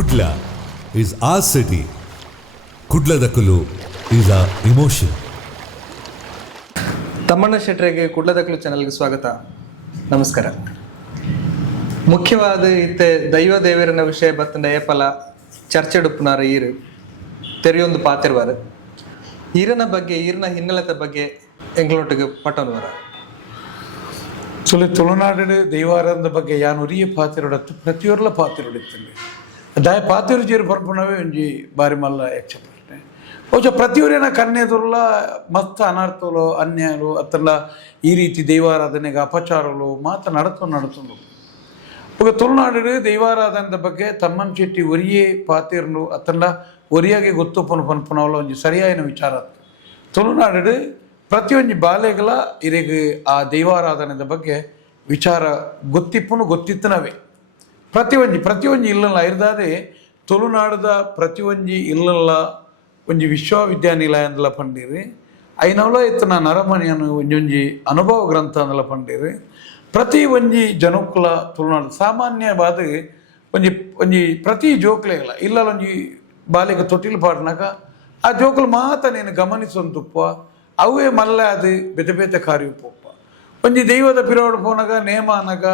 Kudla is our city. Kudla Dakulu is our emotion. Thammanna ಶೆಟ್ರಿಗೆ ಕುಡ್ಲದಕ್ಕಲು ಚಾನಲ್ಗೆ ಸ್ವಾಗತ. ನಮಸ್ಕಾರ. ಮುಖ್ಯವಾದ ಇತ್ತೆ ದೈವ ದೇವರಿನ ವಿಷಯ ಬತ್ತಂಡ ಏಪಲ ಚರ್ಚೆಡುಪ್ಪುನಾರ ಈರು ತೆರೆಯೊಂದು ಪಾತಿರುವಾರು ಈರನ ಬಗ್ಗೆ ಈರಿನ ಹಿನ್ನೆಲೆದ ಬಗ್ಗೆ ಎಂಗಳೊಟ್ಟಿಗೆ ಪಟ್ಟಣವರ ಸುಳ್ಳು ತುಳುನಾಡು ದೈವಾರಂದ ಬಗ್ಗೆ ಯಾನು ಉರಿಯ ಪಾತಿರೋಡತ್ತು ಪ್ರತಿಯೊರ್ಲ ಪಾತಿರೋಡಿತ್ತಂడి ದಾಯ ಪಾತಿರು ಜೀರು ಬರ್ಪಣವೇ ಒಂಜಿ ಬಾರಿ ಮಲ್ಲ ಯಕ್ಷ ಪ್ರಶ್ನೆ ಓಚ ಪ್ರತಿಯೊರಿನ ಕನ್ನೆದುರ್ಲ ಮಸ್ತ್ ಅನರ್ಥಲು ಅನ್ಯಾಯಲು ಅತ್ತಲ್ಲ ಈ ರೀತಿ ದೈವಾರಾಧನೆಗೆ ಅಪಚಾರಗಳು ಮಾತ ನಡತೊಂದು ಈಗ ತುಳುನಾಡು ದೈವಾರಾಧನದ ಬಗ್ಗೆ ತಮ್ಮನ್ ಶೆಟ್ಟಿ ಒರಿಯೇ ಪಾತಿರ್ನು ಅತ್ತಲ್ಲ ಒರಿಯಾಗೆ ಗೊತ್ತುಪ್ಪನು ಪನ್ಪನವಲ್ಲ ಒಂಜಿ ಸರಿಯಾಯಿನ ವಿಚಾರ ತುಳುನಾಡು ಪ್ರತಿಯೊಂದು ಬಾಲೆಗಳ ಇರೆಗೆ ಆ ದೈವಾರಾಧನೆದ ಬಗ್ಗೆ ವಿಚಾರ ಗೊತ್ತಿತ್ತನವೇ ಪ್ರತಿಯೊಂದು ಇಲ್ಲಲ್ಲ ಇರ್ದಾದೆ ತುಳುನಾಡದ ಪ್ರತಿಯೊಂದು ಇಲ್ಲಲ್ಲ ಒಂಜಿ ವಿಶ್ವವಿದ್ಯಾನಿಲಯ ಅಂದಲ ಪಂಡೀರಿ ಐನವಲ ಇತ್ತನ ನರಮಣಿಯನ್ನು ಒಂಜೊಂಜಿ ಅನುಭವ ಗ್ರಂಥ ಅಂದಲ ಪಂಡೀರಿ ಪ್ರತಿ ಒಂಜಿ ಜನಕ್ಕುಲ ತುಳುನಾಡು ಸಾಮಾನ್ಯವಾದ ಒಂಜಿ ಪ್ರತಿ ಜೋಕ್ಲೆಗಳ ಇಲ್ಲಲ್ಲ ಒಂಜಿ ಬಾಲೆಗೆ ತೊಟ್ಟಿಲು ಪಾಡ್ನಾಗ ಆ ಜೋಕುಲು ಮಾತ ನೀನು ಗಮನಿಸೊಂದುಪ್ಪ ಅವೇ ಮಲ್ಲ ಅದು ಬೇತೆ ಕಾರ್ಯಪ್ಪ ಒಂಜಿ ದೈವದ ಪಿರೋಡು ಪೋನಾಗ ನೇಮ ಅನಗ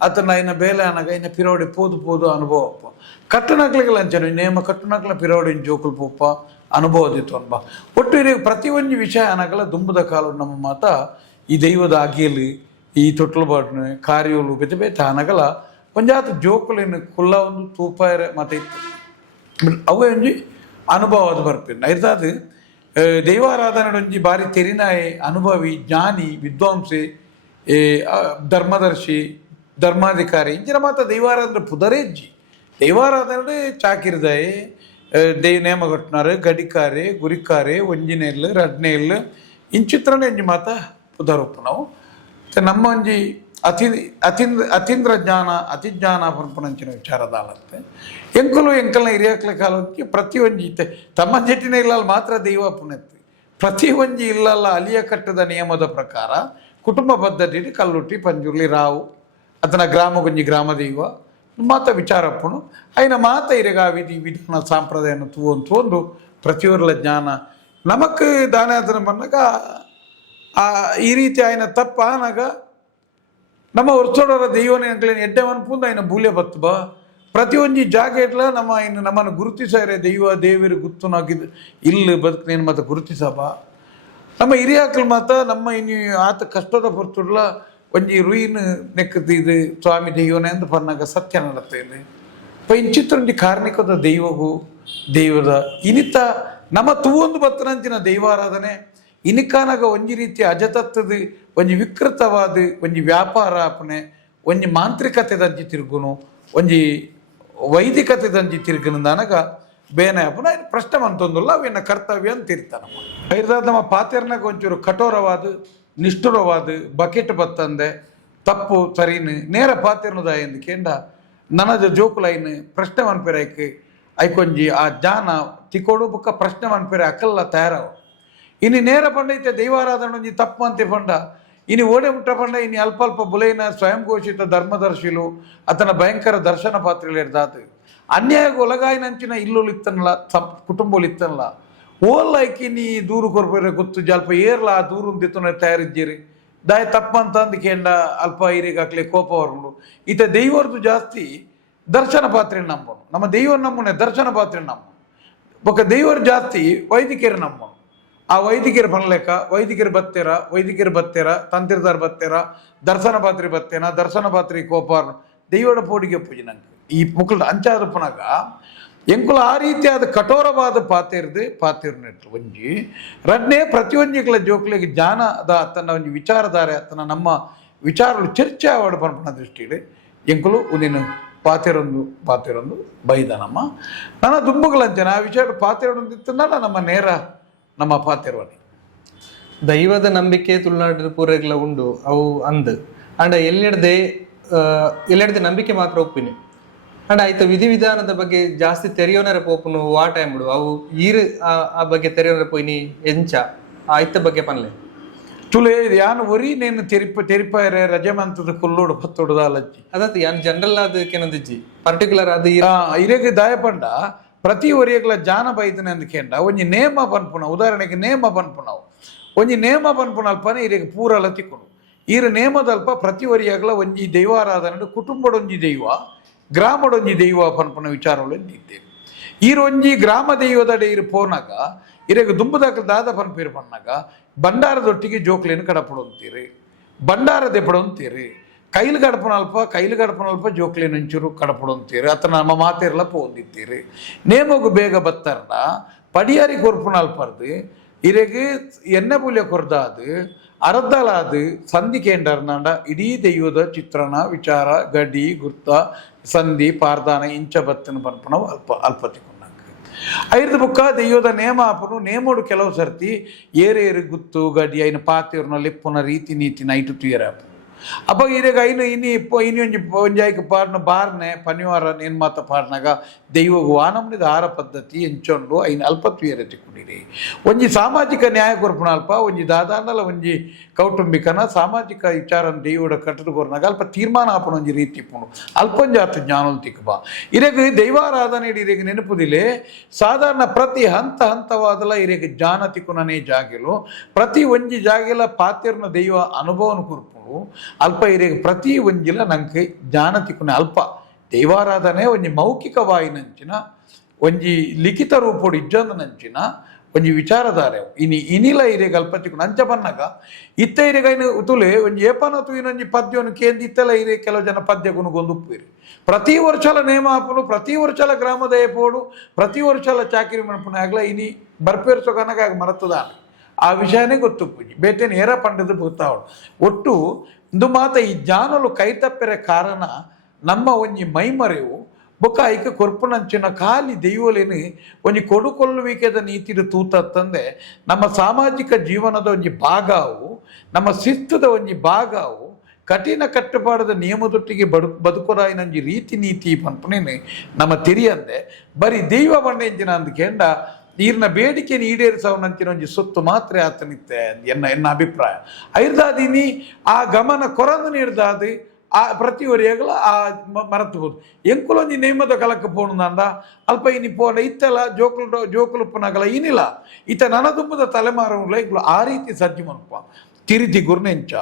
ಅತನ ಐನ ಬೇಲೆ ಅನಗ ಇನ್ನ ಪಿರೋಡಿ ಪೋದು ಅನುಭವಪ್ಪ ಕಟ್ಟುನಕ್ಲಿಗೆ ಲಂಚನ ನೇಮ ಕಟ್ಟುನಕ್ಲ ಪಿರೋಡಿನ ಜೋಕುಲು ಪೋಪ ಅನುಭವದಿತ್ತು ಅನ್ಬ ಒಟ್ಟು ಇರಿಗೆ ಪ್ರತಿಯೊಂದು ವಿಷಯ ಅನಗಲ ದುಂಬದ ಕಾಲ ನಮ್ಮ ಮಾತ ಈ ದೈವದ ಆಗಿಯಲು ಈ ತೊಟ್ಲು ಬಾಟ್ನೆ ಕಾರ್ಯಗಳು ಬೇತೆ ಅನಗಲ ಒಂಜಾತ ಜೋಕುಲಿನ ಕುಲ್ಲ ಒಂದು ತೂಪಾಯರೆ ಮತ್ತೆ ಇತ್ತು ಅವೇ ಒಂಜಿ ಅನುಭವ ಅದು ಬರ್ಪಿನ ಇರ್ದಾದ ದೈವಾರಾಧನೆ ಒಂಜಿ ಬಾರಿ ತೆರಿನಾಯೆ ಅನುಭವಿ ಜ್ಞಾನಿ ವಿದ್ವಾಂಸೆ ಧರ್ಮದರ್ಶಿ ಧರ್ಮಾಧಿಕಾರಿ ಇಂಚಿನ ಮಾತ ದೈವಾರಾಧನೆ ಪುದರೇಜ್ಜಿ ದೈವಾರಾಧನೆ ಚಾಕಿರ್ದಾಯೆ ನೇಮಗಟ್ನಾರು ಗಡಿಕಾರೆ ಗುರಿಕಾರೆ ಒಂಜಿನೆಲ್ಲು ರಡ್ನೆಲ್ಲು ಇಂಚಿತ್ರನೇ ಒಂಜಿ ಮಾತ ಪುದರೊಪ್ಪು ನಾವು ನಮ್ಮ ಒಂಜಿ ಅತೀಂದ್ರ ಜ್ಞಾನ ಅತಿಜ್ಞಾನ ಪಂಪನಂಚಿನ ವಿಚಾರದ ಆಲತ್ತೆ ಎಂಕಲ್ನ ಹಿರಿಯಕ್ಲ ಕಾಲಕ್ಕೆ ಪ್ರತಿಯೊಂದು ಇತ್ತೆ ತಮ್ಮ ಜಟ್ಟಿನ ಇಲ್ಲಲ್ಲ ಮಾತ್ರ ದೈವ ಪುಣ್ಯತ್ತೆ ಪ್ರತಿಯೊಂದು ಇಲ್ಲಲ್ಲ ಅಲಿಯ ಕಟ್ಟದ ನಿಯಮದ ಪ್ರಕಾರ ಕುಟುಂಬ ಪದ್ಧತಿ ಕಲ್ಲುಟ್ಟಿ ಪಂಜುರ್ಲಿ ರಾವು ಅದನ್ನ ಗ್ರಾಮ ದೈವ ಮಾತ ವಿಚಾರಪ್ಪನು అయిన ಮಾತ ಇರೆಗ ವಿಧಿ ವಿಧಾನ ಸಾಂಪ್ರದಾಯನ ತೂವೊಂದು ಪ್ರತಿಯೊರ್ಲ ಜ್ಞಾನ ನಮಕ್ ದಾನಾದನ ಬಂದಾಗ ಈ ರೀತಿ ఆయన ತಪ್ಪ ಆನಾಗ ನಮ್ಮ ಹೊರಚೋಡರ ದೈವನ ಅಂಕಲೇನು ಎಡ್ಡೆ ಅನ್ಪುಂದು ఆయన ಬೂಲೆ ಬತ್ತು ಬಾ ಪ್ರತಿಯೊಂದು ಜಾಗ ಇಟ್ಲ ನಮ್ಮನ್ನು ಗುರುತಿಸಾರೆ ದೈವ ದೇವರು ಗುತ್ತು ನಾಕಿದ್ದು ಇಲ್ಲಿ ಬದುಕನೇನು ಮತ್ತೆ ಗುರುತಿಸಬ ನಮ್ಮ ಹಿರಿಯಾಕಲ್ ಮಾತ ನಮ್ಮ ಇನ್ನು ಆತ ಕಷ್ಟದ ಹೊರತುಡ್ಲ ಒಂಜಿ ರುಯಿನ್ ನೆಕ್ಕದಿದು ಸ್ವಾಮಿ ದೈವನೇ ಅಂತ ಪರ್ನಾಗ ಸತ್ಯ ನಡತ್ತೇನೆ ಇಂಚಿತ್ತೊಂದು ಕಾರ್ಣಿಕದ ದೈವದ ಇನಿತ ನಮ್ಮ ತೂವೊಂದು ಬತ್ತನಂಚಿನ ದೈವಾರಾಧನೆ ಇನಿಕಾನಾಗ ಒಂಜಿ ರೀತಿ ಅಜತತ್ತದ ಒಂಜಿ ವಿಕೃತವಾದ ಒಂಜಿ ವ್ಯಾಪಾರ ಆಪಣೆ ಒಂಜಿ ಮಾಂತ್ರಿಕತೆ ದಂಜಿ ತಿರುಗುನು ಒಂಜಿ ವೈದಿಕತೆ ದಂಜಿ ತಿರುಗುನಂದನಗ ಬೇನೆ ಆಪಣ ಪ್ರಶ್ನೆ ಅಂತಂದಿಲ್ಲ ಅವೇನ ಕರ್ತವ್ಯ ಅಂತ ಇರ್ತಾನಮ್ಮ ಐದಾದ ನಮ್ಮ ಪಾತೆರ್ನಾಗ ಒಂಚೂರು ಕಠೋರವಾದ ನಿಷ್ಠುರವಾದ ಬಕೆಟ್ ಬತ್ತಂದೆ ತಪ್ಪು ಸರಿನು ನೇರ ಪಾತೆರ್ನದ ಎಂದು ಕೇಂಡ ನನದ ಜೋಕುಲೈನು ಪ್ರಶ್ನೆ ಮನ್ಪೆರೈಕ್ ಐಕೊಂಜಿ ಆ ಜ್ಞಾನ ತಿಕೋಡು ಬುಕ್ಕ ಪ್ರಶ್ನೆ ಮನ್ಪೆರೆ ಅಕಲ್ಲ ತಯಾರವ ಇನ್ನು ನೇರ ಪಂಡ ಇತ್ತೆ ದೈವಾರಾಧನೆ ಒಂಜಿ ತಪ್ಪು ಅಂತೆ ಪಂಡ ಇನ್ನು ಓಡೆ ಮುಟ್ಟ ಪಂಡ ಇನ್ನು ಅಲ್ಪ ಬುಲೈನ ಸ್ವಯಂ ಘೋಷಿತ ಧರ್ಮದರ್ಶಿಲು ಅತನ ಭಯಂಕರ ದರ್ಶನ ಪಾತ್ರೆಗಳು ಹಿಡ್ದಾತು ಅನ್ಯಾಯ ಒಲಗಾಯಿನಂಚಿನ ಇಲ್ಲೋಲು ಇತ್ತನಲ್ಲ ಕುಟುಂಬಗಳು ಇತ್ತನಲ್ಲ ಓಲ್ಲಾಯ್ಕಿ ನೀ ದೂರು ಕೊರ್ಬೇರೆ ಗೊತ್ತು ಜಲ್ಪ ಏರ್ಲ ಆ ದೂರು ಅಂತಿತ್ತು ತಯಾರಿದ್ದೀರಿ ದಾಯ ತಪ್ಪ ಅಂತ ಅಂದ್ಕೇಂಡ ಅಲ್ಪ ಹಿರಿಗಾಕ್ಲಿ ಕೋಪ ಹೊರಡು ಈತ ದೈವರ್ದು ಜಾಸ್ತಿ ದರ್ಶನ ಪಾತ್ರೆ ನಂಬನು ನಮ್ಮ ದೈವ ನಮ್ಮನೆ ದರ್ಶನ ಪಾತ್ರೆ ನಂಬನು ಬೊಕ್ಕ ದೈವರು ಜಾಸ್ತಿ ವೈದಿಕರು ನಂಬನು ಆ ವೈದಿಕರು ಬನ್ಲೆಕ್ಕ ವೈದಿಕರು ಬತ್ತೇರ ತಂತ್ರಿದಾರ್ ಬತ್ತೇರ ದರ್ಶನ ಪಾತ್ರೆ ಬತ್ತೇನ ದರ್ಶನ ಪಾತ್ರೆ ಕೋಪಾರ್ ದೈವಡ ಪೋಡಿಗೆ ಪೂಜೆ ನಂಗೆ ಈ ಮುಕ್ಕಳ ಅಂಚಾದಪ್ಪನಾಗ ಎಂಕುಲ ಆ ರೀತಿಯಾದ ಕಠೋರವಾದ ಪಾತಿರ್ನೆಟ್ಟು ಒಂಜಿ ರಡ್ನೆ ಪ್ರತಿಯೊಂಜಿಗಳ ಜೋಕ್ಲಿಗೆ ಜ್ಞಾನದ ತನ್ನ ಒಂಜಿ ವಿಚಾರಧಾರೆ ತನ್ನ ನಮ್ಮ ವಿಚಾರಗಳು ಚರ್ಚೆ ಆವಾಡು ಪಂಪನ ದೃಷ್ಟಿಯಲ್ಲಿ ಎಂಕುಲು ಒಂದಿನ ಪಾತಿರೊಂದು ಬೈದನಮ್ಮ ನನ್ನ ದುಂಬುಗಳಂಚನ ಆ ವಿಚಾರ ಪಾತಿರೊಂದಿತ್ತನಲ್ಲ ನಮ್ಮ ಪಾತಿರ್ವನಿ ದೈವದ ನಂಬಿಕೆ ತುಳುನಾಡಿನ ಪೂರೈಗಳ ಉಂಡು ಅವು ಅಂದ್ ಅಂಡ ಎಲ್ಲೆಡ್ದೆ ನಂಬಿಕೆ ಮಾತ್ರ ಒಪ್ಪಿನಿ ಅಂಡ್ ಆಯ್ತು ವಿಧಿವಿಧಾನದ ಬಗ್ಗೆ ಜಾಸ್ತಿ ತೆರೆಯೋನರ ಪೋಪುನು ಆ ಟೈಮ್ ಬಿಡು ಅವು ಈರು ಆ ಬಗ್ಗೆ ತೆರೆಯೋನರ ಪೋಯ್ನಿ ಎಂಚ ಆಯ್ತ ಬಗ್ಗೆ ಪನ್ಲೆ ತುಲೆ ಯಾನ್ ಒರಿ ನೇನು ತೆರಿಪಾಯರೆ ರಜೆ ಮಂತದ ಕುಲ್ಲೋಡು ಪತ್ತೋಡು ದಾಲಜ್ಜಿ ಅದಾತ್ ಯಾನ್ ಜನರಲ್ ಅದಕ್ಕೇನಂದಿಜ್ಜಿ ಪರ್ಟಿಕ್ಯುಲರ್ ಅದು ಇರೆಗ್ ದಾಯ ಪಂಡ ಪ್ರತಿ ಒರಿಯಗ್ಲ ಜಾನ ಬೈದನೆ ಅಂದ್ಕೇಂಡ ಒಂಜಿ ನೇಮ ಪನ್ಪುನ ಉದಾಹರಣೆಗೆ ನೇಮ ಪನ್ಪುನವು ಒಂಜಿ ನೇಮ ಪನ್ಪುನಲ್ಪನೆ ಇರೆಗ್ ಪೂರಲ ತಿಕ್ಕುಡು ಈರ ನೇಮದಲ್ಪ ಪ್ರತಿ ಒರಿಯಗ್ಲ ಒಂಜಿ ದೈವಾರಾಧನೆ ಕುಟುಂಬಡೊಂಜಿ ದೈವ ಗ್ರಾಮಡೊಂಜಿ ದೈವ ಪನ್ಪುನ ವಿಚಾರಗಳು ಇದ್ದೇವೆ ಈರೊಂಜಿ ಗ್ರಾಮ ದೈವದಡೆ ಇರು ಪೋನಾಗ ಇರೆಗ್ ದುಂಬುದಾಕ ದಾದ ಪನ್ಪೇರು ಪನ್ನಾಗ ಬಂಡಾರದೊಟ್ಟಿಗೆ ಜೋಕ್ಲೇನು ಕಡಪಡೊಂತೀರಿ ಬಂಡಾರ ದೆಪಡೊಂತೀರಿ ಕೈಲು ಗಡಪನಲ್ಪ ಜೋಕ್ಲೇನು ಒಂಚೂರು ಕಡಪಡೊಂತೀರಿ ಅತ್ತ ನಮ್ಮ ಮಾತೇರ್ಲ ಪೋಂದಿತ್ತೀರಿ ನೇಮಗು ಬೇಗ ಬತ್ತರ್ನ ಪಡಿಯಾರಿ ಕೊರ್ಪುನಲ್ಪರ್ದು ಇರೆಗ್ ಎಣ್ಣೆ ಪುಲ್ಯ ಕೊರ್ದಾದು ಅರ್ಧಲಾದು ಸಂಧಿ ಕೇಂಡರ್ನಾಂಡ ಇಡೀ ದೈವದ ಚಿತ್ರಣ ವಿಚಾರ ಗಡಿ ಗುರ್ತ ಸಂಧಿ ಪಾರ್ದಾನ ಇಂಚ ಬತ್ತನ ಪನ್ಪುನವು ಅಲ್ಪತಿ ಐದು ಬುಕ್ಕ ದೆಯ್ಯೋದ ನೇಮ ಆಪನು ನೇಮೋಡು ಕೆಲವು ಸರ್ತಿ ಏರೇರು ಗುತ್ತು ಗಡಿ ಐನ ಪಾತಿರ್ನ ಲೆಪ್ಪುನ ರೀತಿ ನೀತಿ ನೈಟು ತುಯರ ಅಪ್ಪ ಇರೆಗ ಐನು ಇನಿ ಒಂಜಾಯ್ಕ ಪಾರ್ನ ಬಾರ್ನೆ ಪನಿವಾರ ನೇನು ಮಾತ ಪಾರ್ನಾಗ ದೈವಗು ಆನಮ್ನಿದ ಆಹಾರ ಪದ್ಧತಿ ಎಂಚೊಂಡು ಐನು ಅಲ್ಪ ತುಯರ ತಿಕ್ಕೊಂಡಿರಿ ಒಂಜಿ ಸಾಮಾಜಿಕ ನ್ಯಾಯ ಕೊರ್ಪುನ ಅಲ್ಪ ಒಂಜಿ ದಾದಾಂಡಲ ಒಂಜಿ ಕೌಟುಂಬಿಕನ ಸಾಮಾಜಿಕ ವಿಚಾರ ದೈವಡ ಕಟ್ಟದು ಕೊರ್ನಾಗ ಅಲ್ಪ ತೀರ್ಮಾನ ಆಪನ ಒಂಜಿ ರೀತಿ ಇಪ್ಪುನು ಅಲ್ಪೊಂಜಿ ಅರ್ಥ ಜ್ಞಾನಲ್ ತಿಕ್ಕಬ ಇರೆಗ್ ದೈವಾರಾಧನೆ ಇರೆಗ್ ನೆನಪುದಿಲೆ ಸಾಧಾರಣ ಪ್ರತಿ ಹಂತವಾದಲ ಇರೆಗ್ ಜ್ಞಾನ ತಿಕ್ಕುನನೇ ಜಾಗಿಲು ಪ್ರತಿ ಒಂಜಿ ಜಾಗಿಲ ಪಾತಿರ್ನ ದೈವ ಅನುಭವನ ಕೊರ್ಪು ಅಲ್ಪ ಇರೆಗ್ ಪ್ರತಿ ಒಂಜಿಲ ನಂಗೆ ಜ್ಞಾನ ತಿಕ್ಕುನೆ ಅಲ್ಪ ದೈವಾರಾಧನೆ ಒಂಜಿ ಮೌಖಿಕವಾಯಿನಂಚಿನ ಒಂಜಿ ಲಿಖಿತ ರೂಪೋಡು ಇಜ್ಜಂದನಂಚಿನ ಒಂಜಿ ವಿಚಾರಧಾರೆ ಇನಿಲ ಇರೆಗ್ ಅಲ್ಪ ತಿಕ್ಕುನ ಅಂಚ ಬನ್ನಾಗ ಇತ್ತ ಇರೆಗೈನು ತುಲೆ ಒಂಜಿ ಏಪನ ತುಯಿನೊಂಜಿ ಪದ್ಯವನ್ನು ಕೇಂದ್ರ ಇತ್ತಲ ಇರೆ ಕೆಲವು ಜನ ಪದ್ಯ ಗುನುಗೊಂದುಪ್ಪುವಿರಿ ಪ್ರತಿ ವರ್ಷಲ ನೇಮ ಹಾಪುನು ಪ್ರತಿ ವರ್ಷಲ ಗ್ರಾಮದ ಏಪೋಡು ಪ್ರತಿ ವರ್ಷಲ ಚಾಕಿರಿ ಮನ್ಪುನ ಆಗ್ಲ ಇನಿ ಬರ್ಪೇರ್ಸೋಕನಾಗ ಆಗ ಮರತದಾನ ಆ ವಿಷಯನೇ ಗೊತ್ತು ಪೂಜಿ ಬೇಟೆನ ಏರ ಪಂಡದು ಗೊತ್ತಾವಳು ಒಟ್ಟು ಇಂದು ಮಾತ ಈ ಜ್ಞಾನಲು ಕೈತಪ್ಪೆರೆ ಕಾರಣ ನಮ್ಮ ಒಂಜಿ ಮೈಮರೆವು ಬೊಕ್ಕ ಐಕ ಕೊರ್ಪುನಂಚಿನ ಖಾಲಿ ದೈವಲೇನು ಒಂಜಿ ಕೊಡುಕೊಳ್ಳುವಿಕೆದ ನೀತಿಡು ತೂತತ್ತಂದೆ ನಮ್ಮ ಸಾಮಾಜಿಕ ಜೀವನದ ಒಂಜಿ ಭಾಗವು ನಮ್ಮ ಶಿಸ್ತುದ ಒಂಜಿ ಭಾಗವು ಕಠಿಣ ಕಟ್ಟುಪಾಡದ ನಿಯಮದೊಟ್ಟಿಗೆ ಬದುಕೋದಾಯಿನಂಜಿ ರೀತಿ ನೀತಿ ಪನ್ಪುನೇನು ನಮ್ಮ ತಿರಿಯಂದೆ ಬರೀ ದೈವ ಬಂಡೆಂಜಿನ ಅಂದ್ಕೇಂಡ ಈರ್ನ ಬೇಡಿಕೆಯನ್ನು ಈಡೇರಿಸವನಂಚಿನ ಒಂಜಿ ಸೊತ್ತು ಮಾತ್ರ ಆತನಿತ್ತೆ ಎನ್ನ ಅಭಿಪ್ರಾಯ ಐರ್ದಾದಿನಿ ಆ ಗಮನ ಕೊರಂದು ನೀಡ್ದಾದು ಆ ಪ್ರತಿ ಒರಿಯಾಗಲ ಆ ಮರತುಬೋದು ಎಂಕುಲೊಂಜಿ ನೇಮದ ಕಲಕ್ಕೆ ಪೋಣಂದ ಅಲ್ಪ ಇನಿ ಪೋಣ ಇತ್ತಲ್ಲ ಜೋಕುಲುಪ್ಪನಾಗಲ ಇನಿಲ್ಲ ಇತ್ತ ನನದುಂಬದ ತಲೆಮಾರವುಲ ಇಗ್ಲು ಆ ರೀತಿ ಸಜ್ಜು ಮನ್ಪ ತಿರಿದಿ ಗುರ್ನೆಂಚ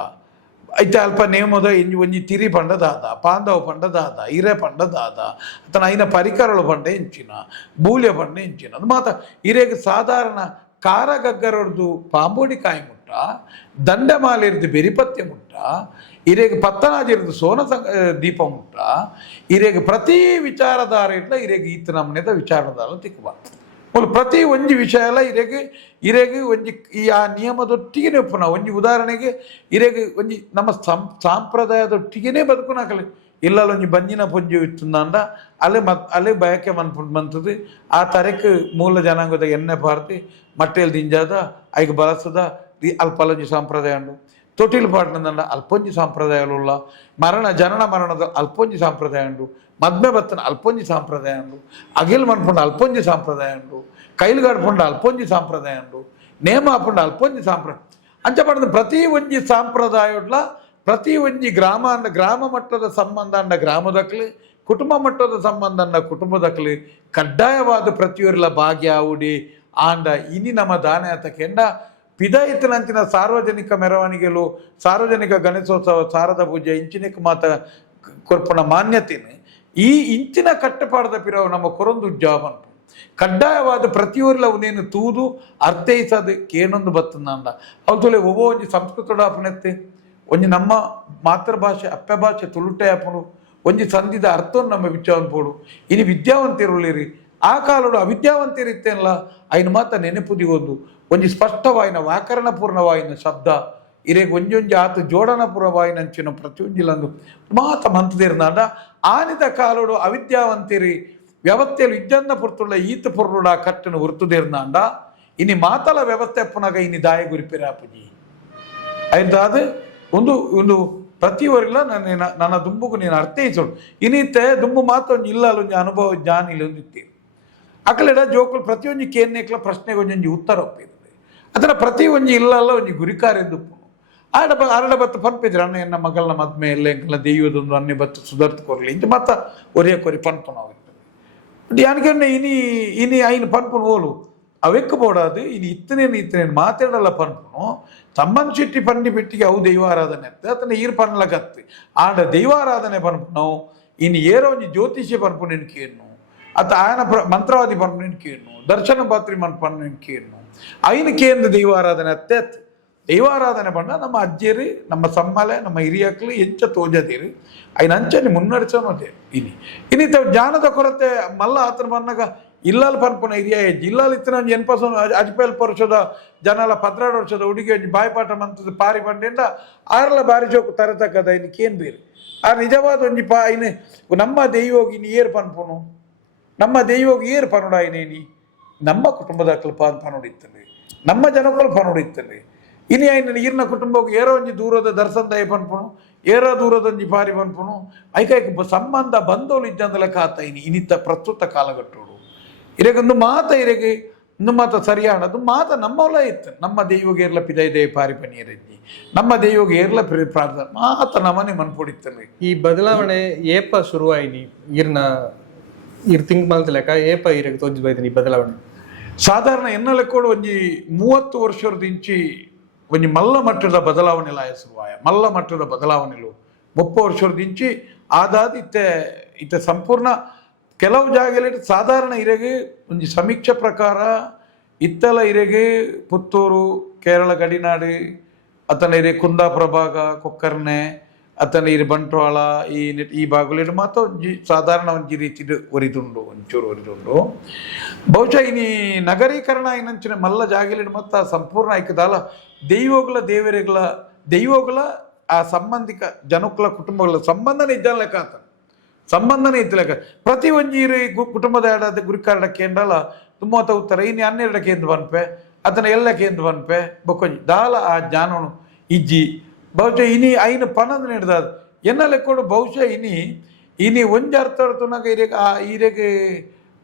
ಐತೆ ಅಲ್ಪ ನೇಮದ ಒಂಜಿ ತಿರಿ ಪಂಡದಾದ ಪಾಂಡವ ಪಂಡದಾದ ಹಿರೆ ಪಂಡದಾದ ಅತನ ಐನ ಪರಿಕರಳು ಪಂಡ ಎಂಚಿನ ಬೂಲ್ಯ ಪಂಡ ಎಂಚಿನ ಅದು ಮಾತ ಹಿರೇಗ ಸಾಧಾರಣ ಕಾರಗಗ್ಗರೊಡ್ದು ಪಾಂಬೋಡಿ ಕಾಯಿ ಮುಟ್ಟ ದಂಡಮಾಲಿರ್ದು ಬೆರಿಪತ್ಯ ಮುಟ್ಟ ಹಿರೇಗ ಪತ್ತನಾಜಿರ್ದು ಸೋನ ದೀಪ ಮುಟ್ಟ ಹಿರೇಗ ಪ್ರತಿ ವಿಚಾರಧಾರ ಇಟ್ಲ ಹಿರೇಗ ಈತ ನಮ್ಮನೆದ ವಿಚಾರಧಾರ ತಿಕ್ಕಬ ಪ್ರತಿ ಒಂಜಿ ವಿಷಯ ಎಲ್ಲ ಇರೆಗೆ ಒಂಜಿ ಈ ಆ ನಿಯಮದೊಟ್ಟಿಗೆ ಒಪ್ಪುನ ಒಂಜಿ ಉದಾಹರಣೆಗೆ ಇರೆಗೆ ಒಂಜಿ ನಮ್ಮ ಸಾಂಪ್ರದಾಯದೊಟ್ಟಿಗೆ ಬದುಕುನಾಕಲೆ ಇಲ್ಲಲ್ಲ ಒಂಜಿ ಬಂಜಿನ ಪೊಂಜಿ ಇತ್ತುಂದ ಅಲ್ಲೇ ಬಯಕೆ ಮಂತದ್ದು ಆ ತರಕ್ಕೆ ಮೂಲ ಜನಾಂಗದ ಎಣ್ಣೆ ಪಾರ್ತಿ ಮಟ್ಟೆಲ್ ದಿಂಜಾದ ಐಗೆ ಬಳಸದ ಅಲ್ಪಲೊಂಜಿ ಸಂಪ್ರದಾಯ ಉಂಡು ತೊಟ್ಟಿಲು ಪಾಡ್ನಂದ ಅಲ್ಪೊಂಜಿ ಸಂಪ್ರದಾಯಗಳುಲ್ಲ ಜನನ ಮರಣದ ಅಲ್ಪೊಂಜಿ ಸಂಪ್ರದಾಯ ಉಂಡು ಮದ್ಮೆ ಬತ್ತನ ಅಲ್ಪೊಂಜಿ ಸಂಪ್ರದಾಯ ಉಂಡು ಅಗಿಲ್ ಮನ್ಪುಂಡ ಅಲ್ಪೊಂಜಿ ಸಂಪ್ರದಾಯ ಉಂಡು ಕೈಲು ಗಡ್ಪುಂಡ ಅಲ್ಪೊಂಜಿ ಸಂಪ್ರದಾಯ ಉಂಡು ನೇಮ ಹಾಪುಂಡ ಅಲ್ಪೊಂಜಿ ಸಂಪ್ರದಾಯ ಅಂಚ ಪಡೆದ ಪ್ರತಿ ಒಂಜಿ ಸಂಪ್ರದಾಯಡ್ಲ ಪ್ರತಿ ಒಂಜಿ ಗ್ರಾಮ ಮಟ್ಟದ ಸಂಬಂಧ ಅಂಡ ಗ್ರಾಮದಕ್ಲೆ ಕುಟುಂಬ ಮಟ್ಟದ ಸಂಬಂಧ ಅಂಡ ಕುಟುಂಬದಕ್ಲೆ ಕಡ್ಡಾಯವಾದ ಪ್ರತಿಯೊರಿಲ ಭಾಗ್ಯ ಆವುಡಿ ಆಂಡ ಇನಿ ನಮ್ಮ ದಾನೆ ಆತಕೆಂಡ ಪಿದಾಯಿತನಂಚಿನ ಸಾರ್ವಜನಿಕ ಮೆರವಣಿಗೆಲು ಸಾರ್ವಜನಿಕ ಗಣೇಶೋತ್ಸವ ಶಾರದಾ ಪೂಜೆ ಇಂಚಿನಕ್ ಮಾತ ಕೊರ್ಪುನ ಮಾನ್ಯತೆನೆ ಈ ಇಂಚಿನ ಕಟ್ಟಪಾಡದ ಪಿರವು ನಮ್ಮ ಕೊರೊಂದು ಜಾಬನ್ ಕಡ್ಡಾಯವಾದ ಪ್ರತಿಯೊರಿಲ ಅವನೇನು ತೂದು ಅರ್ಥೈಸದು ಕೇನೊಂದು ಬತ್ತಂದ ಅವತೊಲೆ ಒಬ್ಬ ಒಂಜಿ ಸಂಸ್ಕೃತದ ಅಪನೆತ್ತೆ ಒಂಜಿ ನಮ್ಮ ಮಾತೃಭಾಷೆ ಅಪ್ಪೆ ಭಾಷೆ ತುಳುಟೆ ಅಪ್ಪನು ಒಂಜಿ ಸಂಧಿದ ಅರ್ಥವನ್ನು ನಮ್ಮ ವಿಚಾರ ಪೋಡು ಇನ್ನು ವಿದ್ಯಾವಂತರುಳಿರಿ ಆ ಕಾಲಡು ಅವಿದ್ಯಾವಂತರಿತ್ತೇನಲ್ಲ ಐನ ಮಾತ ನೆನಪುದಿ ಒಂಜಿ ಸ್ಪಷ್ಟವಾಯಿನ ವ್ಯಾಕರಣಪೂರ್ಣವಾಯಿನ ಶಬ್ದ ಇರೆಗೆ ಒಂಜೊಂಜಿ ಆತ ಜೋಡಣಪುರವಾಯಿನಂಚಿನ ಪ್ರತಿಯೊಂಜಿಲಂದು ಮಾತ ಮಂತದಿರ್ನಾಂಡ ಆನಿದ ಕಾಲಡು ಅವಿದ್ಯಾವಂತಿರಿ ವ್ಯವಸ್ಥೆಯಲ್ಲಿ ಇಜ್ಜನ್ನ ಪುರ್ತುಳ್ಳ ಈತ ಪುರ್ರುಡ ಕಟ್ಟನ್ನು ಹುರ್ತುದಿರ್ನಾಂಡ ಇನಿ ಮಾತಲ ವ್ಯವಸ್ಥೆ ಅಪ್ಪನಾಗ ಇನಿ ದಾಯ ಗುರಿಪಿರಾಪುಜಿ ಆಯ್ತಾದ ಒಂದು ಪ್ರತಿಯೊರಿಲ್ಲ ನನ್ನ ದುಂಬುಗು ನೀನು ಅರ್ಥೈಸೋಡು ಇನ್ನಿತ್ತೆ ದುಂಬು ಮಾತೊಂದು ಇಲ್ಲ ಅಲ್ಲೊಂದು ಅನುಭವ ಜ್ಞಾನ ಇಲ್ಲೊಂದಿತ್ತೀರಿ ಅಕಲೆಡ ಜೋಕುಲು ಪ್ರತಿಯೊಂದು ಕೇನ್ನೇಕ್ಲ ಪ್ರಶ್ನೆಗೆ ಒಂಜೊಂಜಿ ಉತ್ತರ ಒಪ್ಪಿರ್ತದೆ ಅದರ ಪ್ರತಿ ಒಂಜಿ ಇಲ್ಲಲ್ಲ ಒಂಜಿ ಗುರಿಕಾರೆಂದು ಅರಡ ಬತ್ತು ಪನ್ಪಿದ್ರು ಅನ್ನ ಎನ್ನ ಮಗಳನ್ನ ಮದ್ಮೆ ಎಲ್ಲ ಎಂಕಲ್ಲ ದೆಯ್ಯದೊಂದು ಅನ್ನೆ ಬತ್ತು ಸುಧಾರ್ತು ಕೊರ್ಲಿ ಇಂಚ ಮತ್ತ ಒರೇ ಕೊರಿ ಪನ್ಪುನಾವಿತ್ತು ಯಾನಿಗೆ ಇನಿ ಐನು ಪನ್ಪುನು ಓಲು ಅವೆಕ್ಕ ಬೋಡಾದು ಇನ್ನು ಇತ್ತನೇನು ಮಾತಾಡಲ್ಲ ಪನ್ಪುನು ತಮ್ಮನ್ ಚಿಟ್ಟಿ ಪಂಡಿ ಬಿಟ್ಟಿಗೆ ಅವು ದೈವಾರಾಧನೆ ಅತ್ತೆ ಅತನ ಈರ್ ಪನ್ಲ ಗತ್ತು ಆಂಡ ದೈವಾರಾಧನೆ ಪನ್ಪುನು ಇನ್ನು ಏರೋ ಒಂಜಿ ಜ್ಯೋತಿಷ್ಯ ಪನ್ಪುನು ಕೇನು ಅತ್ತ ಆಯನ ಮಂತ್ರವಾದಿ ಪನ್ಪುನು ಕೇನು ದರ್ಶನ ಪಾತ್ರಿ ಪನ್ಪುನು ಕೇನು ಐನು ಕೇಂದ್ರ ದೈವಾರಾಧನೆ ಅತ್ತೆ ಅತ್ತು ದೈವಾರಾಧನೆ ಪಂಡ ನಮ್ಮ ಅಜ್ಜಿಯರು ನಮ್ಮ ಸಮ್ಮಲೆ ನಮ್ಮ ಹಿರಿಯಕ್ಕಳು ಎಂಚ ತೋಜದಿರು ಐನ ಅಂಚನೆ ಮುನ್ನಡೆಸೋದೇ ಇನ್ನಿತ ಜ್ಞಾನದ ಕೊರತೆ ಮಲ್ಲ ಆತನ ಬನ್ನಾಗ ಇಲ್ಲಾಲ್ ಪನ್ಪುನ ಹಿರಿಯ ಹೆಜ್ಜೆ ಇಲ್ಲಾಲ್ ಇತ್ತಿನ ಒಂದು ಎನ್ಪಸ ಅಜ್ಪೇಲ್ ವರ್ಷದ ಜನಲ 16 ವರ್ಷದ ಹುಡುಗಿ ಒಂದು ಬಾಯ್ಪಾಠ ಮಂತದ ಪಾರಿ ಬಂಡೆಂಡ ಆರಲ ಬಾರಿ ಜೋಕು ತರತಕ್ಕದ ಇನ್ನೇನು ಬೇರೆ ಆ ನಿಜವಾದ ಒಂಜಿ ಇನ್ನು ನಮ್ಮ ದೈವೋಗಿ ಇನ್ನು ಏರು ಪನ್ಪುನು ನಮ್ಮ ದೈವೋಗಿ ಏರು ಪನೋಡ ಇನ್ನೇನಿ ನಮ್ಮ ಕುಟುಂಬದ ಪನೋಡಿತ್ತಲ್ಲಿ ನಮ್ಮ ಜನಗಳು ಪನೋಡಿತ್ತಲ್ಲಿ ಇನಿ ಐನ ಈರ್ನ ಕುಟುಂಬಕ್ಕೆ ಏರೋ ಒಂಜಿ ದೂರದ ದರ್ಶನದಾಯ ಪನ್ಪುನು ಏರೋ ದೂರದೊಂಜಿ ಪಾರಿ ಪನ್ಪುನು ಐಕಾಯ್ಕ ಸಂಬಂಧ ಬಂದೋಲು ಇದ್ದಂದಲ ಕಾತ ಇನ್ನಿತ್ತ ಪ್ರಸ್ತುತ ಕಾಲಘಟ್ಟೋಡು ಇರೆಗೊಂದು ಮಾತ ಇರೆಗೆ ಒಂದು ಮಾತ ಸರಿಯಾನದು ಮಾತ ನಮ್ಮಲ್ಲ ಇತ್ತು ನಮ್ಮ ದೈವಗೆ ಏರ್ಲ ಪಿದೈ ಪಾರಿ ಪನಿಯರಜ್ಜಿ ನಮ್ಮ ದೈವಗೆ ಏರ್ಲ ಪ್ರಾರ್ಥನೆ ಮಾತ ನಮನೆ ಮನ್ಪೊಡಿತ್ತಲ್ಲಿ ಈ ಬದಲಾವಣೆ ಏಪ ಶುರುವಾಯಿನಿ ಇರ್ ತಿಂಕ್ ಮಲ್ತ ಲೆಕ್ಕ ಏಪ ಇರೆಗೆ ತೋಜಿ ಬೈದಿನಿ ಬದಲಾವಣೆ ಸಾಧಾರಣ ಎನ್ನ ಲೆಕ್ಕೋಡು ಒಂಜಿ 30 ವರ್ಷದ ಇಂಚಿ ಒಂಜಿ ಮಲ್ಲ ಮಟ್ಟದ ಬದಲಾವಣೆಲ ಶುರುವಾಯ ಮಲ್ಲ ಮಟ್ಟದ ಬದಲಾವಣೆಲು 30 ವರ್ಷದ ಇಂಚಿ ಆದಾದ ಇತ್ತೆ ಸಂಪೂರ್ಣ ಕೆಲವು ಜಾಗದಲ್ಲಿ ಸಾಧಾರಣ ಇರೆಗೆ ಒಂದು ಸಮೀಕ್ಷೆ ಪ್ರಕಾರ ಇತ್ತಲ ಇರೆಗೆ ಪುತ್ತೂರು ಕೇರಳ ಗಡಿನಾಡು ಅತನ ಇರೆ ಕುಂದಾಪುರ ಭಾಗ ಕೊಕ್ಕರ್ನೆ ಅತನ ಇರೆ ಬಂಟ್ವಾಳ ಈ ಭಾಗದಲ್ಲಿ ಮಾತ್ರ ಒಂಜಿ ಸಾಧಾರಣ ಒಂಜಿ ರೀತಿದು ಒರಿದುಂಡು ಒಂಚೂರು ಒರಿದುಂಡು ಬಹುಶಃ ಇನಿ ನಗರೀಕರಣ ಏನಂಚಿನ ಮಲ್ಲ ಜಾಗಲಿಡ್ ಮತ್ತ ಸಂಪೂರ್ಣ ಐಕದಾಲ ದೈವಗಳ ಆ ಸಂಬಂಧಿಕ ಜನಕ್ಕಳ ಕುಟುಂಬಗಳ ಸಂಬಂಧನೇ ಇದ್ದ ಲೆಕ್ಕ ಆತ ಸಂಬಂಧನೇ ಇತ್ತು ಲೆಕ್ಕ ಪ್ರತಿ ಒಂಜೀರು ಕುಟುಂಬದ ಆಡದ ಗುರಿಕಾರಡ ಕೇಂದ್ರಲ್ಲ ತುಂಬಾತ ಉತ್ತರ ಇನ್ನು 12 ಕೇಂದ್ರ ಬನ್ಪೆ ಅತನ ಎಲ್ಲ ಕೇಂದ್ರ ಬನ್ಪೆ ಬೊಕೊಂಜಿ ದಾಲ ಆ ಜ್ಞಾನನು ಇಜ್ಜಿ ಬಹುಶಃ ಇನಿ ಐನು ಪನದ ನಡೆದ ಎನ್ನ ಲೆಕ್ಕೋಡು ಬಹುಶಃ ಇನಿ ಒಂಜಿ ಅರ್ಥನಾಗ ಇರೆಗೆ